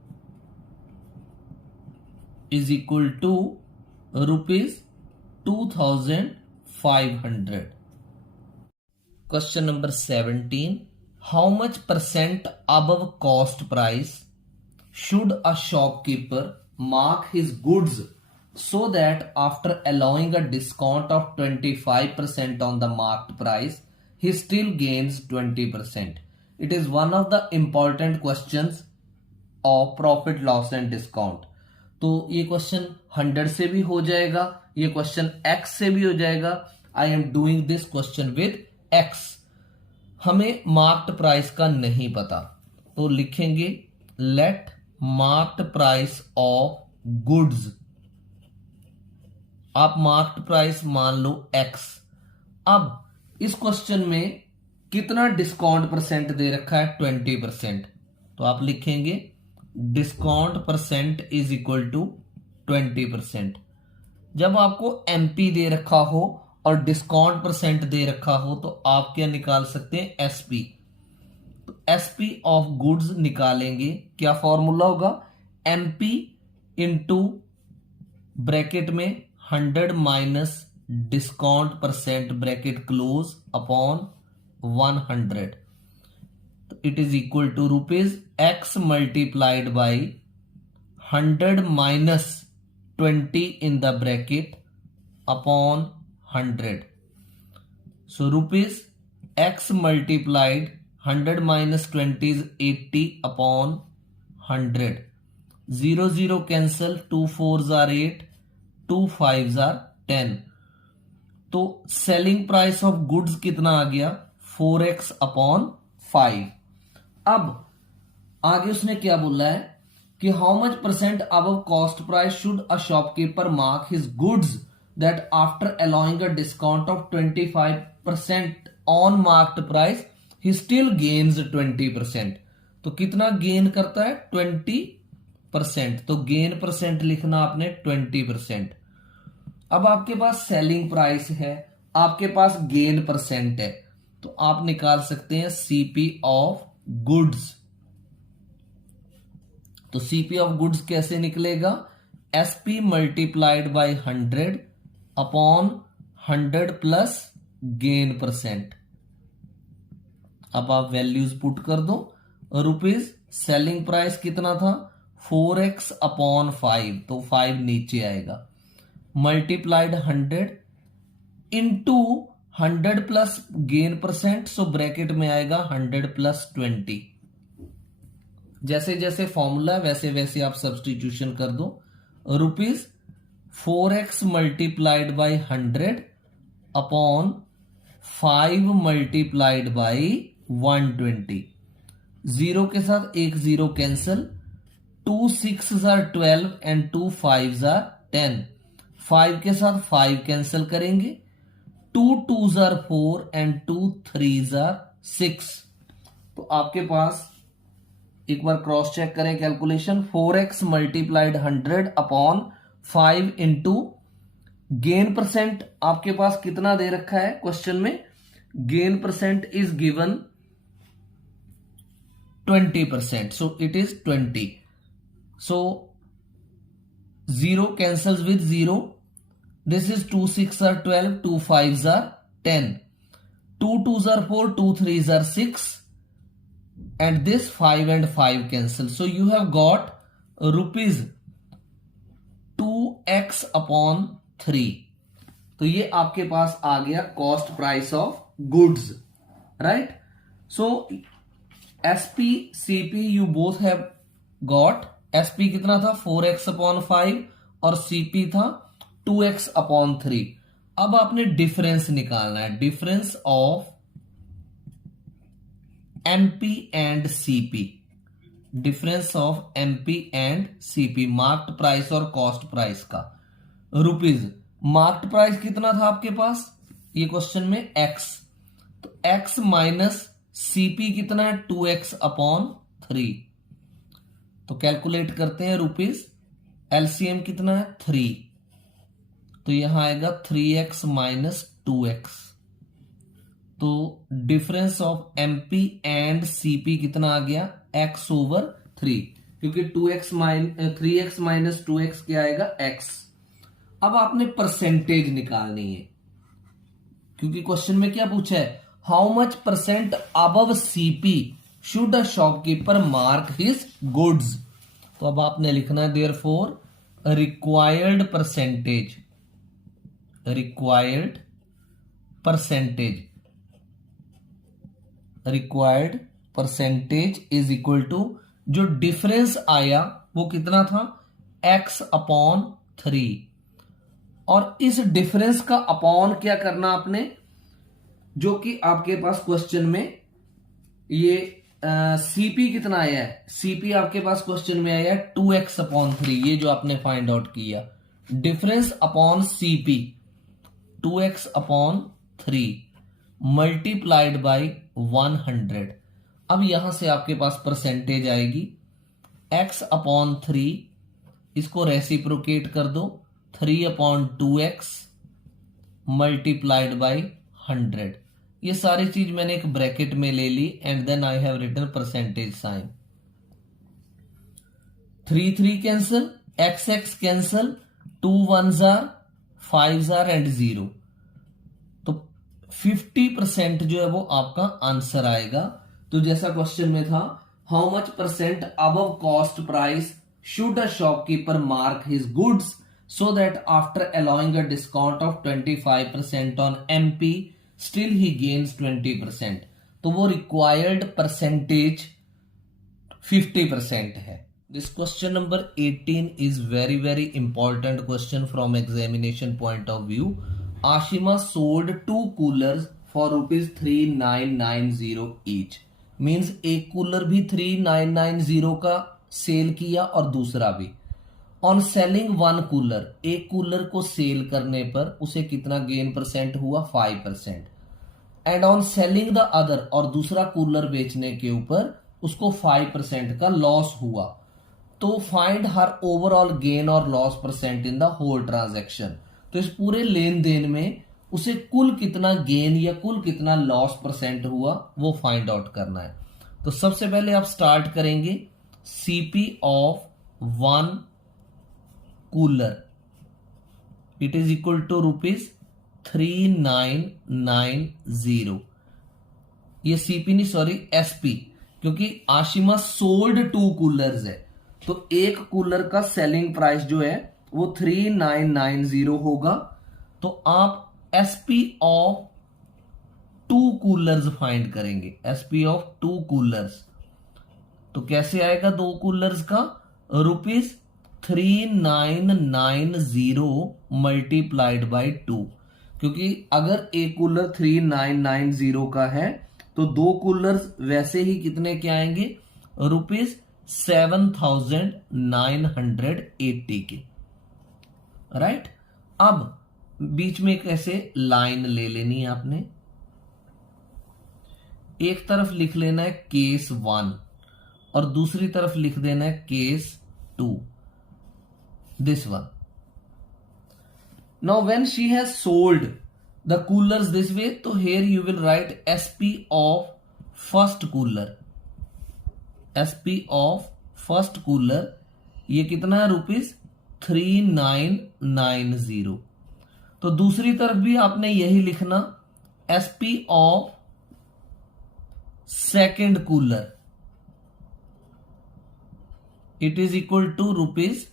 is equal to ₹2500। Question number 17. How much percent above cost price should a shopkeeper mark his goods so that after allowing a discount of 25% on the marked price, he still gains 20%? It is one of the important questions of profit loss and discount. तो ये question 100 से भी हो जाएगा, ये question x से भी हो जाएगा। I am doing this question with x। हमें मार्क्ड प्राइस का नहीं पता, तो लिखेंगे let marked price of goods. आप मार्क्ड प्राइस मान लो x। अब इस क्वेश्चन में कितना डिस्काउंट परसेंट दे रखा है 20%, तो आप लिखेंगे discount percent is equal to 20%। जब आपको एमपी दे रखा हो और डिस्काउंट परसेंट दे रखा हो तो आप क्या निकाल सकते हैं एसपी। तो एसपी ऑफ गुड्स निकालेंगे, क्या फॉर्मूला होगा एमपी इंटू ब्रैकेट में 100 minus discount percent bracket close upon 100। It is equal to rupees x multiplied by 100 minus 20 in the bracket upon 100. So rupees x multiplied 100 minus 20 is 80 upon 100. 0 0 cancel, 2 4s are 8, 2 5s are 10. तो selling price of goods कितना आ गया 4x upon 5। अब आगे उसने क्या बोला है कि how much percent above cost price should a shopkeeper mark his goods that after allowing a discount of 25% on marked price he still gains 20%। तो कितना गेन करता है 20%, तो गेन परसेंट लिखना आपने 20%। अब आपके पास सेलिंग प्राइस है, आपके पास गेन परसेंट है, तो आप निकाल सकते हैं सीपी ऑफ गुड्स। तो सीपी ऑफ गुड्स कैसे निकलेगा SP multiplied by 100 upon 100 plus gain percent. अब आप वैल्यूज पुट कर दो, रुपीज सेलिंग प्राइस कितना था 4x अपॉन 5, तो 5 नीचे आएगा, multiplied 100 into 100 plus gain percent, so bracket में आएगा 100 प्लस 20। जैसे जैसे फॉर्मूला वैसे वैसे आप सब्सटीट्यूशन कर दो। Rupees 4x multiplied by 100 upon 5 multiplied by 120। 0 के साथ एक 0 cancel, 2 6s are 12 and 2 5s are 10। 5 के साथ 5 कैंसल करेंगे, 2 2s are 4 and 2 3s are 6। तो आपके पास एक बार क्रॉस चेक करें calculation, 4x multiplied 100 upon 5 into gain percent आपके पास कितना दे रखा है क्वेश्चन में, gain percent is given 20%, so it is 20। So 0 cancels with 0. This is 2 6s are 12, 2 5s are 10, 2 2s are 4, 2 3s are 6, and this 5 and 5 cancel. So you have got rupees 2x upon 3। तो ये आपके पास आ गया cost price of goods, right. So SP CP you both have got. SP कितना था 4x upon 5 और CP था 2x upon 3। अब आपने डिफरेंस निकालना है, difference of MP and CP, difference of MP and CP, marked price और cost price का। रुपीज मार्केट प्राइस कितना था आपके पास ये क्वेश्चन में x, तो x माइनस सीपी कितना है 2x/3। तो कैलकुलेट करते हैं रुपीज, एलसीएम कितना है 3, तो यहां आएगा 3x माइनस 2x। तो difference of MP and CP कितना आ गया x/3, क्योंकि 3x माइनस 2x क्या आएगा x। अब आपने परसेंटेज निकालनी है, क्योंकि क्वेश्चन में क्या पूछा है, how much percent above CP should a shopkeeper mark his goods. तो अब आपने लिखना है therefore required percentage, required percentage is equal to, जो डिफरेंस आया वो कितना था x/3, और इस डिफरेंस का अपॉन क्या करना आपने, जो कि आपके पास क्वेश्चन में ये सीपी कितना आया है, सीपी आपके पास क्वेश्चन में आया है 2x/3, ये जो आपने फाइंड आउट किया, difference upon CP 2x/3 multiplied by 100। अब यहां से आपके पास परसेंटेज आएगी x/3, इसको रेसिप्रोकेट कर दो 3/2x मल्टीप्लाइड बाई 100। ये सारी चीज मैंने एक ब्रैकेट में ले ली and then I have written percentage sign. 3 cancel, x cancel, 2 1s are 5s are and 0, तो 50% जो है वो आपका आंसर आएगा। तो जैसा क्वेश्चन में था, how much percent above cost price should a shopkeeper mark his goods so that after allowing a discount of 25% on MP still he gains 20%, तो वो required percentage 50% है। This question number 18 is very important question from examination point of view. Ashima sold 2 coolers for rupees 3990 each, means एक cooler भी 3990 का cell किया और दूसरा भी। ऑन सेलिंग 1 कूलर, एक कूलर को सेल करने पर उसे कितना गेन परसेंट हुआ 5%, and on selling the other, और दूसरा कूलर बेचने के ऊपर उसको 5% का लॉस हुआ। तो फाइंड हर ओवरऑल गेन और loss percent in the whole transaction. तो इस पूरे लेन देन में उसे कुल कितना गेन या कुल कितना लॉस परसेंट हुआ वो फाइंड आउट करना है। तो सबसे पहले आप स्टार्ट करेंगे CP of 1 cooler, it is equal to rupees 3990। ये सीपी नहीं, सॉरी एसपी, क्योंकि आशिमा सोल्ड 2 कूलर्स है, तो एक कूलर का सेलिंग प्राइस जो है वो 3990 होगा। तो आप एसपी ऑफ 2 कूलर्स फाइंड करेंगे, एसपी ऑफ 2 कूलर्स। तो कैसे आएगा 2 कूलर्स का, रुपीज 3990 मल्टीप्लाइड बाई 2, क्योंकि अगर एक कूलर 3990 का है तो 2 कूलर्स वैसे ही कितने के आएंगे, रुपीज 7980 के, राइट। अब बीच में एक ऐसे लाइन ले लेनी है आपने, एक तरफ लिख लेना है केस 1 और दूसरी तरफ लिख देना है case 2, this one. Now when she has sold the coolers this way, so here you will write SP of first cooler, SP of first cooler, ये कितना है रुपीज 3990। तो दूसरी तरफ भी आपने यही लिखना, SP of second cooler, it is equal to rupees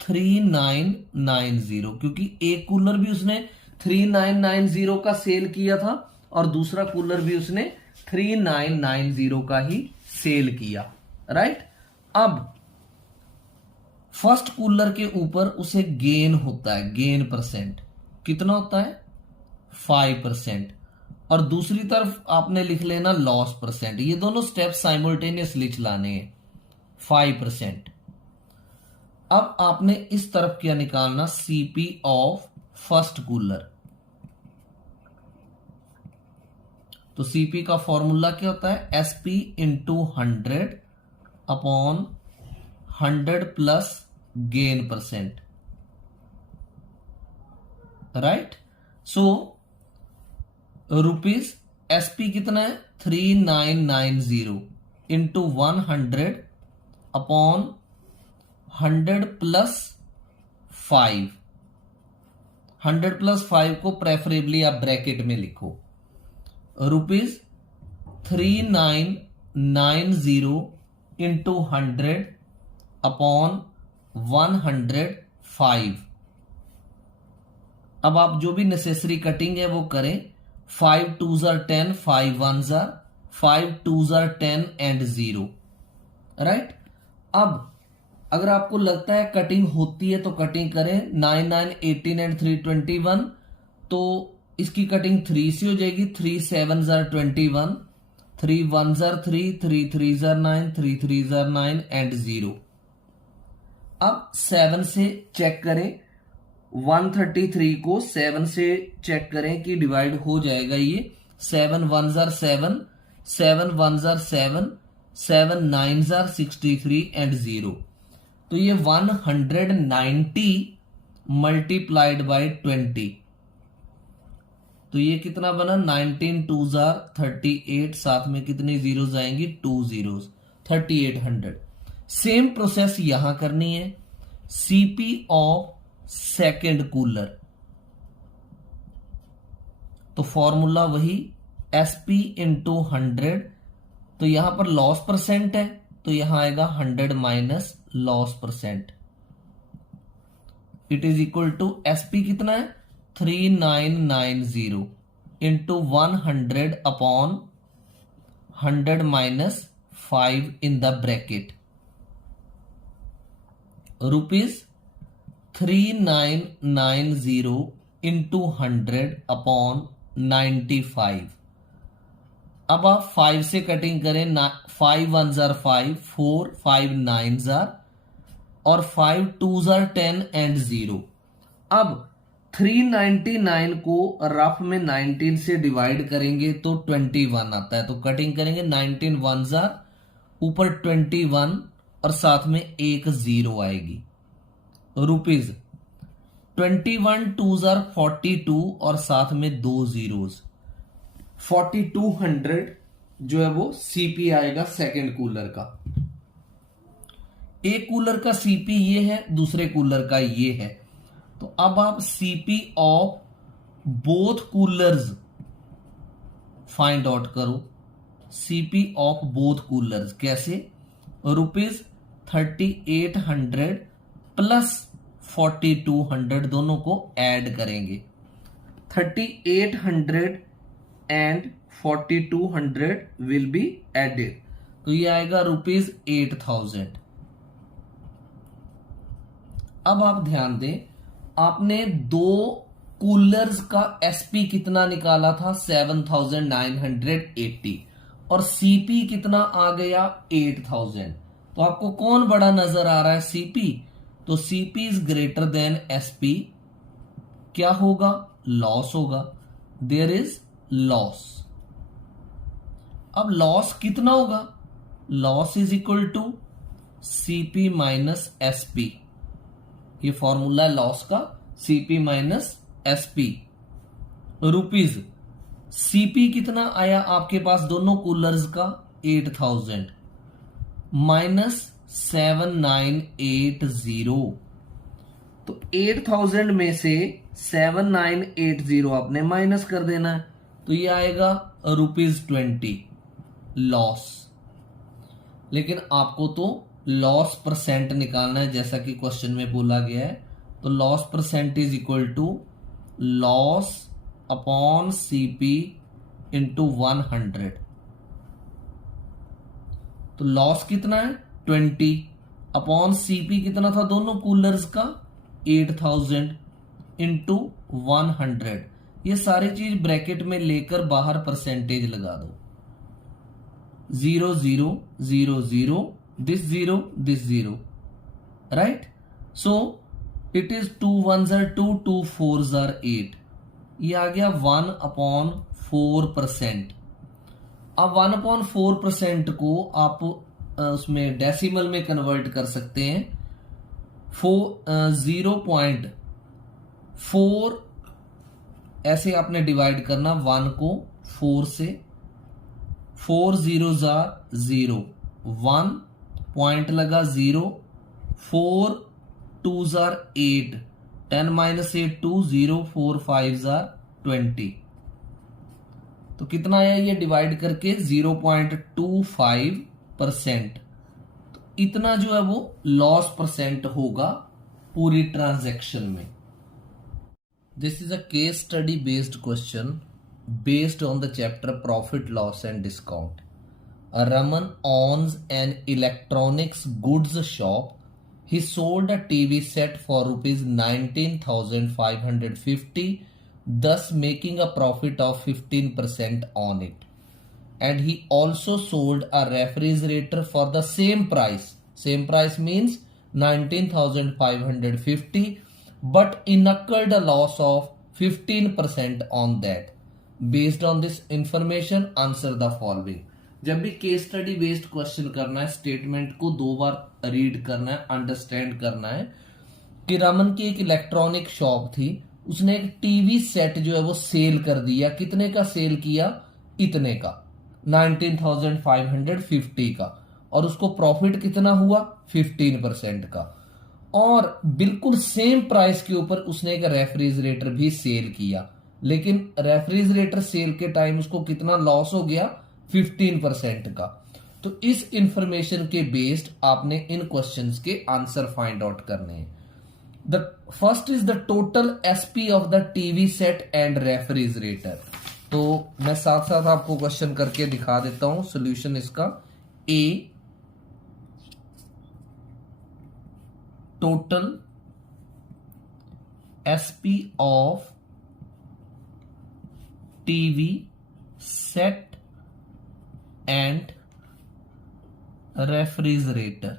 3990, क्योंकि एक कूलर भी उसने 3990 का सेल किया था और दूसरा कूलर भी उसने 3990 का ही सेल किया, राइट। अब फर्स्ट कूलर के ऊपर उसे गेन होता है, गेन परसेंट कितना होता है 5%, और दूसरी तरफ आपने लिख लेना लॉस परसेंट। ये दोनों स्टेप साइमल्टेनियसली चलाने हैं, 5%। अब आपने इस तरफ क्या निकालना, सीपी ऑफ फर्स्ट कूलर। तो सीपी का फॉर्मूला क्या होता है? SP into 100 upon 100 plus gain percent, right. So rupees SP कितना है? 3990 इंटू 100 अपॉन 100 प्लस 5। 100 प्लस 5 को प्रेफरेबली आप ब्रैकेट में लिखो। Rupees 3990 into 100 upon 105। अब आप जो भी नेसेसरी कटिंग है वो करें। 5 2s are 10, 5 1s are 5 2s are 10 and 0, right. अब अगर आपको लगता है कटिंग होती है तो कटिंग करें। 9 9 18 एंड 3 21, तो इसकी कटिंग 3 से हो जाएगी। 3 7s are 21, 3 1s are 3, 3 3s are 9, 3 3s are 9 and 0। अब 7 से चेक करें। 133 को 7 से चेक करें कि डिवाइड हो जाएगा ये। 7 1s are 7, 7 1s are 7, 7 9s are 63 and 0। तो ये 190 मल्टीप्लाइड बाय 20, तो ये कितना बना? 19 2s are 38, साथ में कितनी जीरोस आएंगी? 2 जीरोस, 3800। सेम प्रोसेस यहां करनी है। सीपी ऑफ सेकेंड कूलर, तो फॉर्मूला वही एसपी इंटू 100। तो यहां पर लॉस परसेंट है तो यहां आएगा 100 minus loss percent. It is equal to SP कितना है? 3990 into 100 upon 100 minus 5 in the bracket. Rupees 3990 into 100 upon 95। अब आप 5 से कटिंग करें। 5 1s are 5, 4 5 9s are और 5 2s are 10 एंड 0। अब 399 को रफ में 19 से डिवाइड करेंगे तो 21 आता है। तो कटिंग करेंगे। 19 1s are, ऊपर 21 और साथ में एक 0 आएगी। रुपीज 21 2s are 42 और साथ में 2 जीरोस। 4200 जो है वो सीपी आएगा सेकेंड कूलर का। एक कूलर का सीपी ये है, दूसरे कूलर का ये है। तो अब आप CP of both coolers find out करो। सीपी ऑफ बोथ कूलर्स कैसे? रुपीज 3800 प्लस 4200 दोनों को ऐड करेंगे। 3800 एंड 4200 विल बी एडेड, तो ये आएगा रुपीज 8000। अब आप ध्यान दें, आपने दो कूलर्स का एसपी कितना निकाला था? 7980 और सीपी कितना आ गया? 8000। तो आपको कौन बड़ा नजर आ रहा है? सीपी। तो CP is greater than SP. क्या होगा? लॉस होगा। There is loss. अब लॉस कितना होगा? Loss is equal to CP minus SP. ये फॉर्मूला है लॉस का, CP minus SP. Rupees CP कितना आया आपके पास दोनों कूलर्स का? 8000 माइनस 7980। तो 8000 में से 7980 आपने माइनस कर देना है, तो ये आएगा रुपीज 20 लॉस। लेकिन आपको तो लॉस परसेंट निकालना है जैसा कि क्वेश्चन में बोला गया है। तो loss percent is equal to loss upon CP into 100। तो लॉस कितना है? 20 अपॉन सीपी कितना था दोनों कूलर्स का? 8000 इंटू 100। ये सारी चीज ब्रैकेट में लेकर बाहर परसेंटेज लगा दो। 0 0 0 0, this 0, this 0, right? So it is 2 1s are 2, 2 4s are 8, ये आ गया 1/4%। अब 1/4% को आप उसमें डेसिमल में कन्वर्ट कर सकते हैं। 0.4 ऐसे आपने डिवाइड करना 1 को 4 से, 4 zeros are 0, 1 पॉइंट लगा 0, 4 2s are 8, 10 minus 8 2, 0 4 5s are 20। तो कितना आया ये डिवाइड करके 0.25%। तो इतना जो है वो लॉस परसेंट होगा पूरी ट्रांजैक्शन में। This is a case study based question based on the chapter profit loss and discount. Raman owns an electronics goods shop. He sold a TV set for rupees 19,550, thus making a profit of 15% on it. And he also sold a refrigerator for the same price. Same price means 19,550, but incurred a loss of 15% on that. Based on this information answer the following. जब भी case study based question करना है, statement को 2 बार read करना है, understand करना है कि रमन की एक इलेक्ट्रॉनिक शॉप थी, उसने एक टीवी सेट जो है वो सेल कर दिया। कितने का सेल किया? इतने का, 19,550 का, और उसको प्रॉफिट कितना हुआ? 15% का। और बिल्कुल सेम प्राइस के ऊपर उसने एक रेफ्रिजरेटर भी सेल किया, लेकिन रेफ्रिजरेटर सेल के टाइम उसको कितना लॉस हो गया? 15% का। तो इस इंफॉर्मेशन के बेस्ड आपने इन क्वेश्चंस के आंसर फाइंड आउट करने हैं। The first is the total SP of the TV set and refrigerator. तो मैं साथ साथ आपको क्वेश्चन करके दिखा देता हूं सॉल्यूशन इसका। A, total SP of TV set and refrigerator,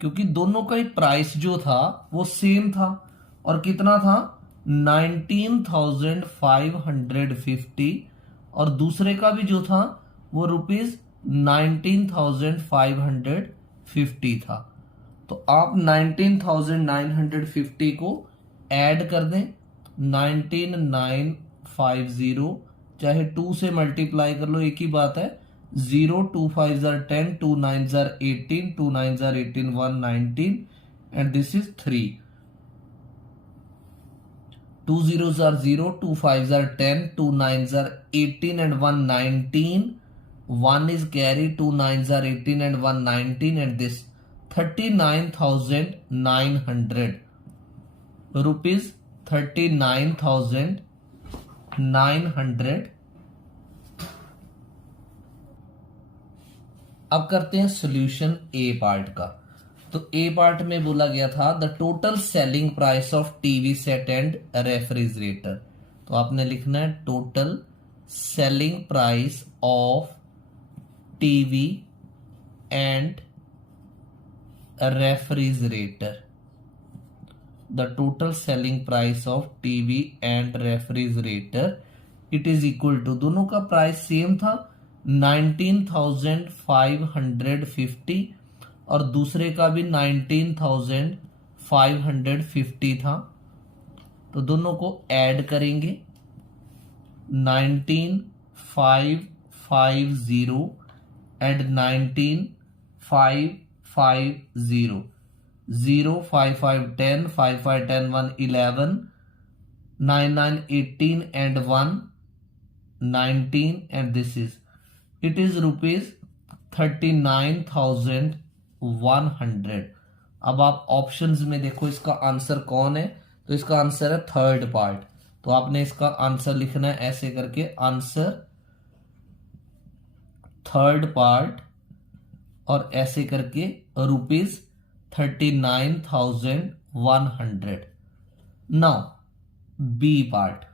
क्योंकि दोनों का ही प्राइस जो था वो सेम था, और कितना था? 19,550, और दूसरे का भी जो था वो रुपीज 19,550 था। तो आप 19,950 को ऐड कर दें, 19,950 चाहे 2 से मल्टीप्लाई कर लो, एक ही बात है। 0 2 5s are 10, 2 9s are 18, 2 9s are 18, 1 19, and this is 3। 2 zeros are 0, 2 5s are 10, 2 9s are 18, and 1 19, 1 is carry, 2 9s are 18 and 1 19, and this 39,900 rupees, 39,900। अब करते हैं सॉल्यूशन ए पार्ट का। तो ए पार्ट में बोला गया था the total selling price of TV set and refrigerator. तो आपने लिखना है total selling price of TV and refrigerator. The total selling price of TV and refrigerator, it is equal to, दोनों का प्राइस सेम था 19,550, और दूसरे का भी 19,550 था। तो दोनों को ऐड करेंगे, 19,550 and 19,550, 0 5 5 10, 5 5 10 1 11, 9 9 18 and 1 19, and this is, it is rupees 39,100। अब आप ऑप्शंस में देखो इसका आंसर कौन है, तो इसका आंसर है थर्ड पार्ट। तो आपने इसका आंसर लिखना है ऐसे करके, आंसर थर्ड पार्ट, और ऐसे करके rupees 39,100। Now B part.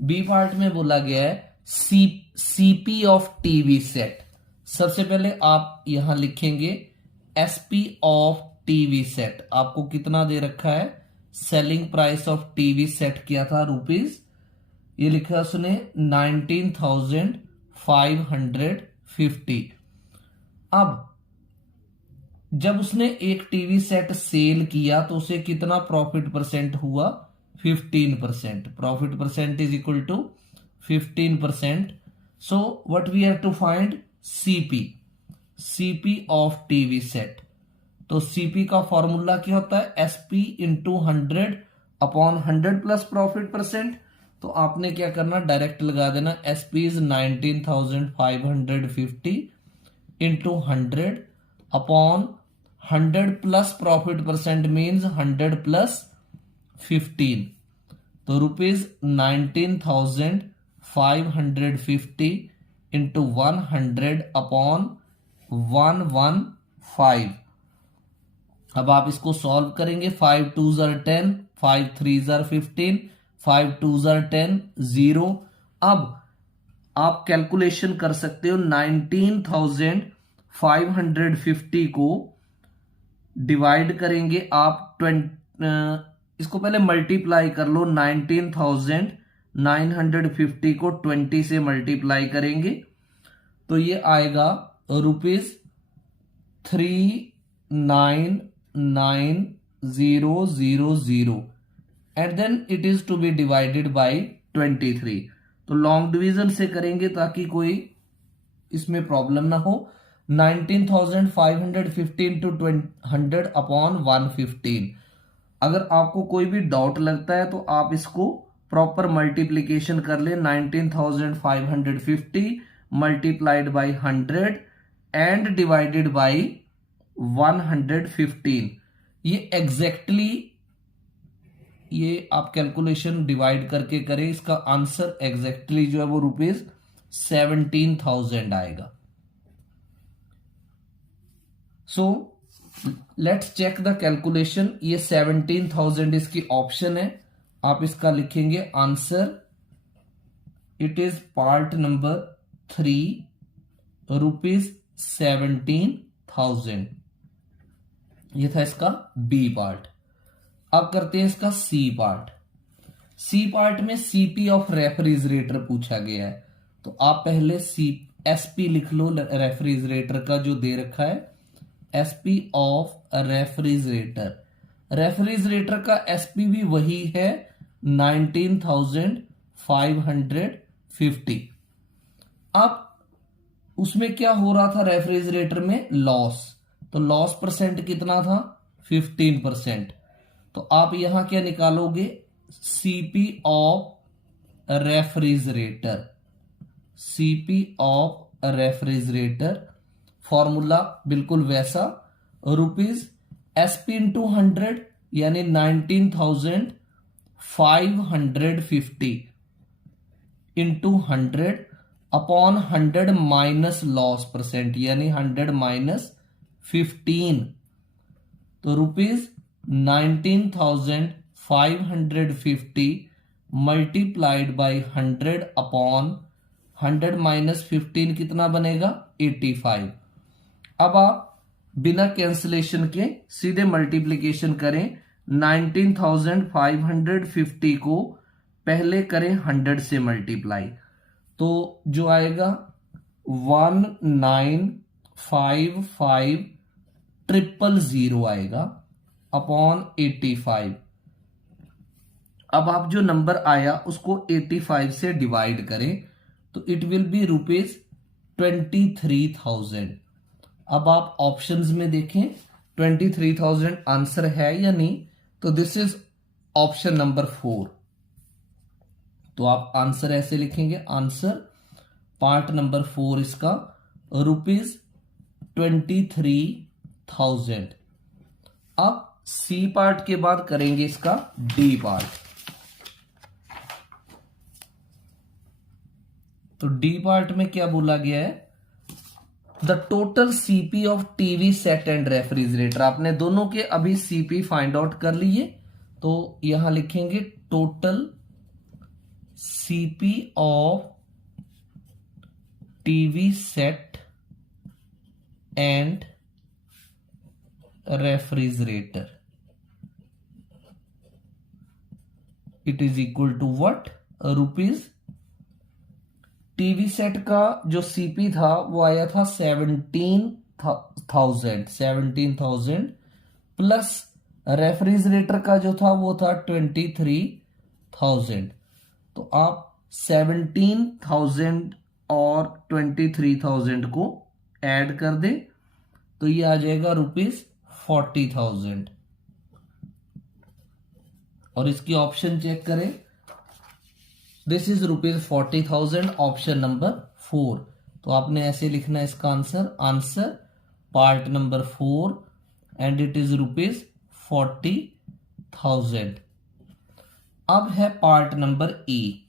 B part में बोला गया है सीपी ऑफ टीवी सेट। सबसे पहले आप यहां लिखेंगे एसपी ऑफ टीवी सेट, आपको कितना दे रखा है, selling price of TV set किया था रुपीज, ये लिखा उसने 19,550। अब जब उसने एक टीवी सेट सेल किया तो उसे कितना प्रॉफिट परसेंट हुआ, 15%। Profit percent is equal to 15%। So what we have to find, CP of TV set. तो सीपी का फॉर्मूला क्या होता है, SP into 100 upon 100 plus profit percent. तो आपने क्या करना, डायरेक्ट लगा देना, SP is 19,550 into 100 upon 100 plus profit percent means 100 plus 15। तो रुपीज 19,550 इंटू 100 अपॉन 115। अब आप इसको सॉल्व करेंगे, 5 2 ज़र 10, 5 3 ज़र 15, 5 2 ज़र 10, 0। अब आप कैलकुलेशन कर सकते हो, 19,550 को डिवाइड करेंगे आप 20, इसको पहले मल्टीप्लाई कर लो, 19,950 को 20 से मल्टीप्लाई करेंगे तो ये आएगा rupees 399,000 and then it is to be divided by 23। तो लॉन्ग डिवीजन से करेंगे ताकि कोई इसमें प्रॉब्लम ना हो। 19,550 इंटू 100 अपॉन 115। अगर आपको कोई भी डाउट लगता है तो आप इसको प्रॉपर मल्टीप्लीकेशन कर ले, 19,550 multiplied by 100 and divided by 115। ये एग्जैक्टली ये आप कैलकुलेशन डिवाइड करके करें, इसका आंसर एग्जैक्टली जो है वो रुपीज 17,000 आएगा। So let's check the calculation. ये 17,000 इसकी ऑप्शन है, आप इसका लिखेंगे answer, it is part number 3 rupees 17,000। ये था इसका बी पार्ट। अब करते हैं इसका सी पार्ट। सी पार्ट में सीपी ऑफ रेफ्रिजरेटर पूछा गया है, तो आप पहले एसपी लिख लो रेफ्रिजरेटर का जो दे रखा है, एसपी ऑफ रेफ्रिजरेटर। रेफ्रिजरेटर का एसपी भी वही है 19,550। अब उसमें क्या हो रहा था, रेफ्रिजरेटर में लॉस, तो लॉस परसेंट कितना था, 15%। तो आप यहां क्या निकालोगे, CP of refrigerator, CP of refrigerator formula बिल्कुल वैसा, रुपीज एसपी इंटू 100 यानी 19,550 into 100 upon 100 minus loss percent यानी 100 माइनस 15। तो rupees 19,550 multiplied by 100 upon 100 minus 15 कितना बनेगा, 85। अब आप बिना कैंसिलेशन के सीधे मल्टीप्लीकेशन करें, 19,550 को पहले करें 100 से मल्टीप्लाई, तो जो आएगा 19,550 आएगा अपॉन 85। अब आप जो नंबर आया उसको 85 से डिवाइड करें तो इट विल बी रुपीज 23,000। अब आप ऑप्शंस में देखें 23,000 आंसर है या नहीं, तो दिस इज ऑप्शन नंबर 4। तो आप आंसर ऐसे लिखेंगे, आंसर पार्ट नंबर 4 इसका रुपीज 23,000। अब सी पार्ट के बाद करेंगे इसका डी पार्ट। तो डी पार्ट में क्या बोला गया है, the total CP of TV set and refrigerator. आपने दोनों के अभी सीपी फाइंड आउट कर लिए, तो यहां लिखेंगे total CP of TV set and refrigerator, it is equal to what, rupees. TV set का जो सीपी था वो आया था 17,000 प्लस रेफ्रिजरेटर का जो था वो था 23,000। तो आप 17,000 और 23,000 को ऐड कर दे तो ये आ जाएगा रुपीज 40,000। और इसकी ऑप्शन चेक करें, this is rupees 40,000, option number 4। तो आपने ऐसे लिखना है इसका answer part number 4 and it is rupees 40,000। अब है पार्ट नंबर ई।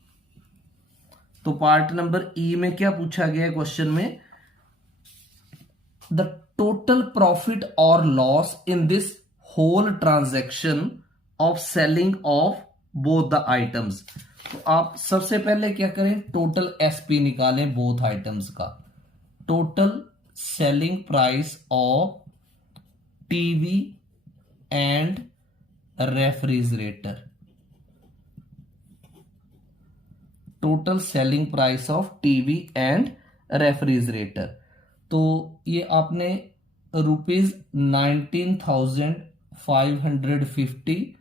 तो पार्ट नंबर ई में क्या पूछा गया है क्वेश्चन में, द टोटल प्रॉफिट और loss in this whole transaction of selling of both the items. तो आप सबसे पहले क्या करें, टोटल एसपी निकालें बोथ आइटम्स का। Total selling price of TV and refrigerator, total selling price of TV and refrigerator. तो ये आपने रुपीज 19,550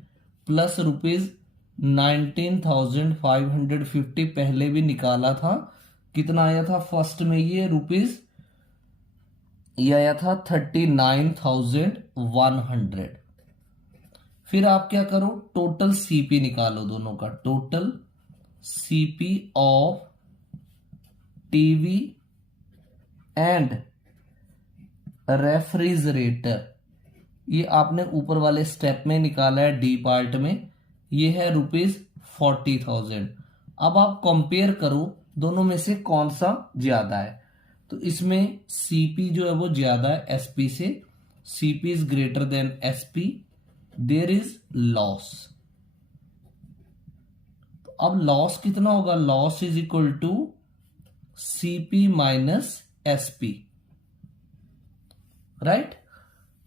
प्लस रुपीज 19,550 पहले भी निकाला था। कितना आया था फर्स्ट में, ये रुपीज ये आया था 39,100। फिर आप क्या करो, टोटल सीपी निकालो दोनों का, total CP of TV and refrigerator, ये आपने ऊपर वाले स्टेप में निकाला है डी पार्ट में, ये है रुपीज 40,000। अब आप कंपेयर करो दोनों में से कौन सा ज्यादा है। तो इसमें सीपी जो है वो ज्यादा है एसपी से, CP is greater than SP, there is loss. तो अब लॉस कितना होगा, loss is equal to CP minus SP, right.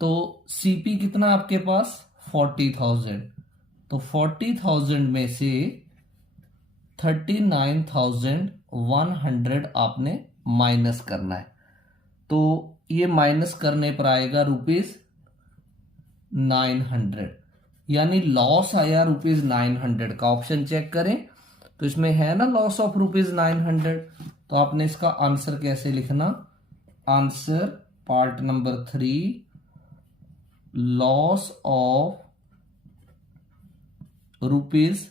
तो सीपी कितना आपके पास 40,000, तो 40,000 में से 39,100 आपने माइनस करना है। तो ये माइनस करने पर आएगा रुपीज 900, यानी लॉस आया रुपीज 900 का। ऑप्शन चेक करें तो इसमें है ना लॉस ऑफ रुपीज 900। तो आपने इसका आंसर कैसे लिखना, answer part number 3, loss of rupees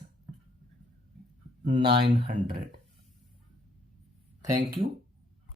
900। Thank you.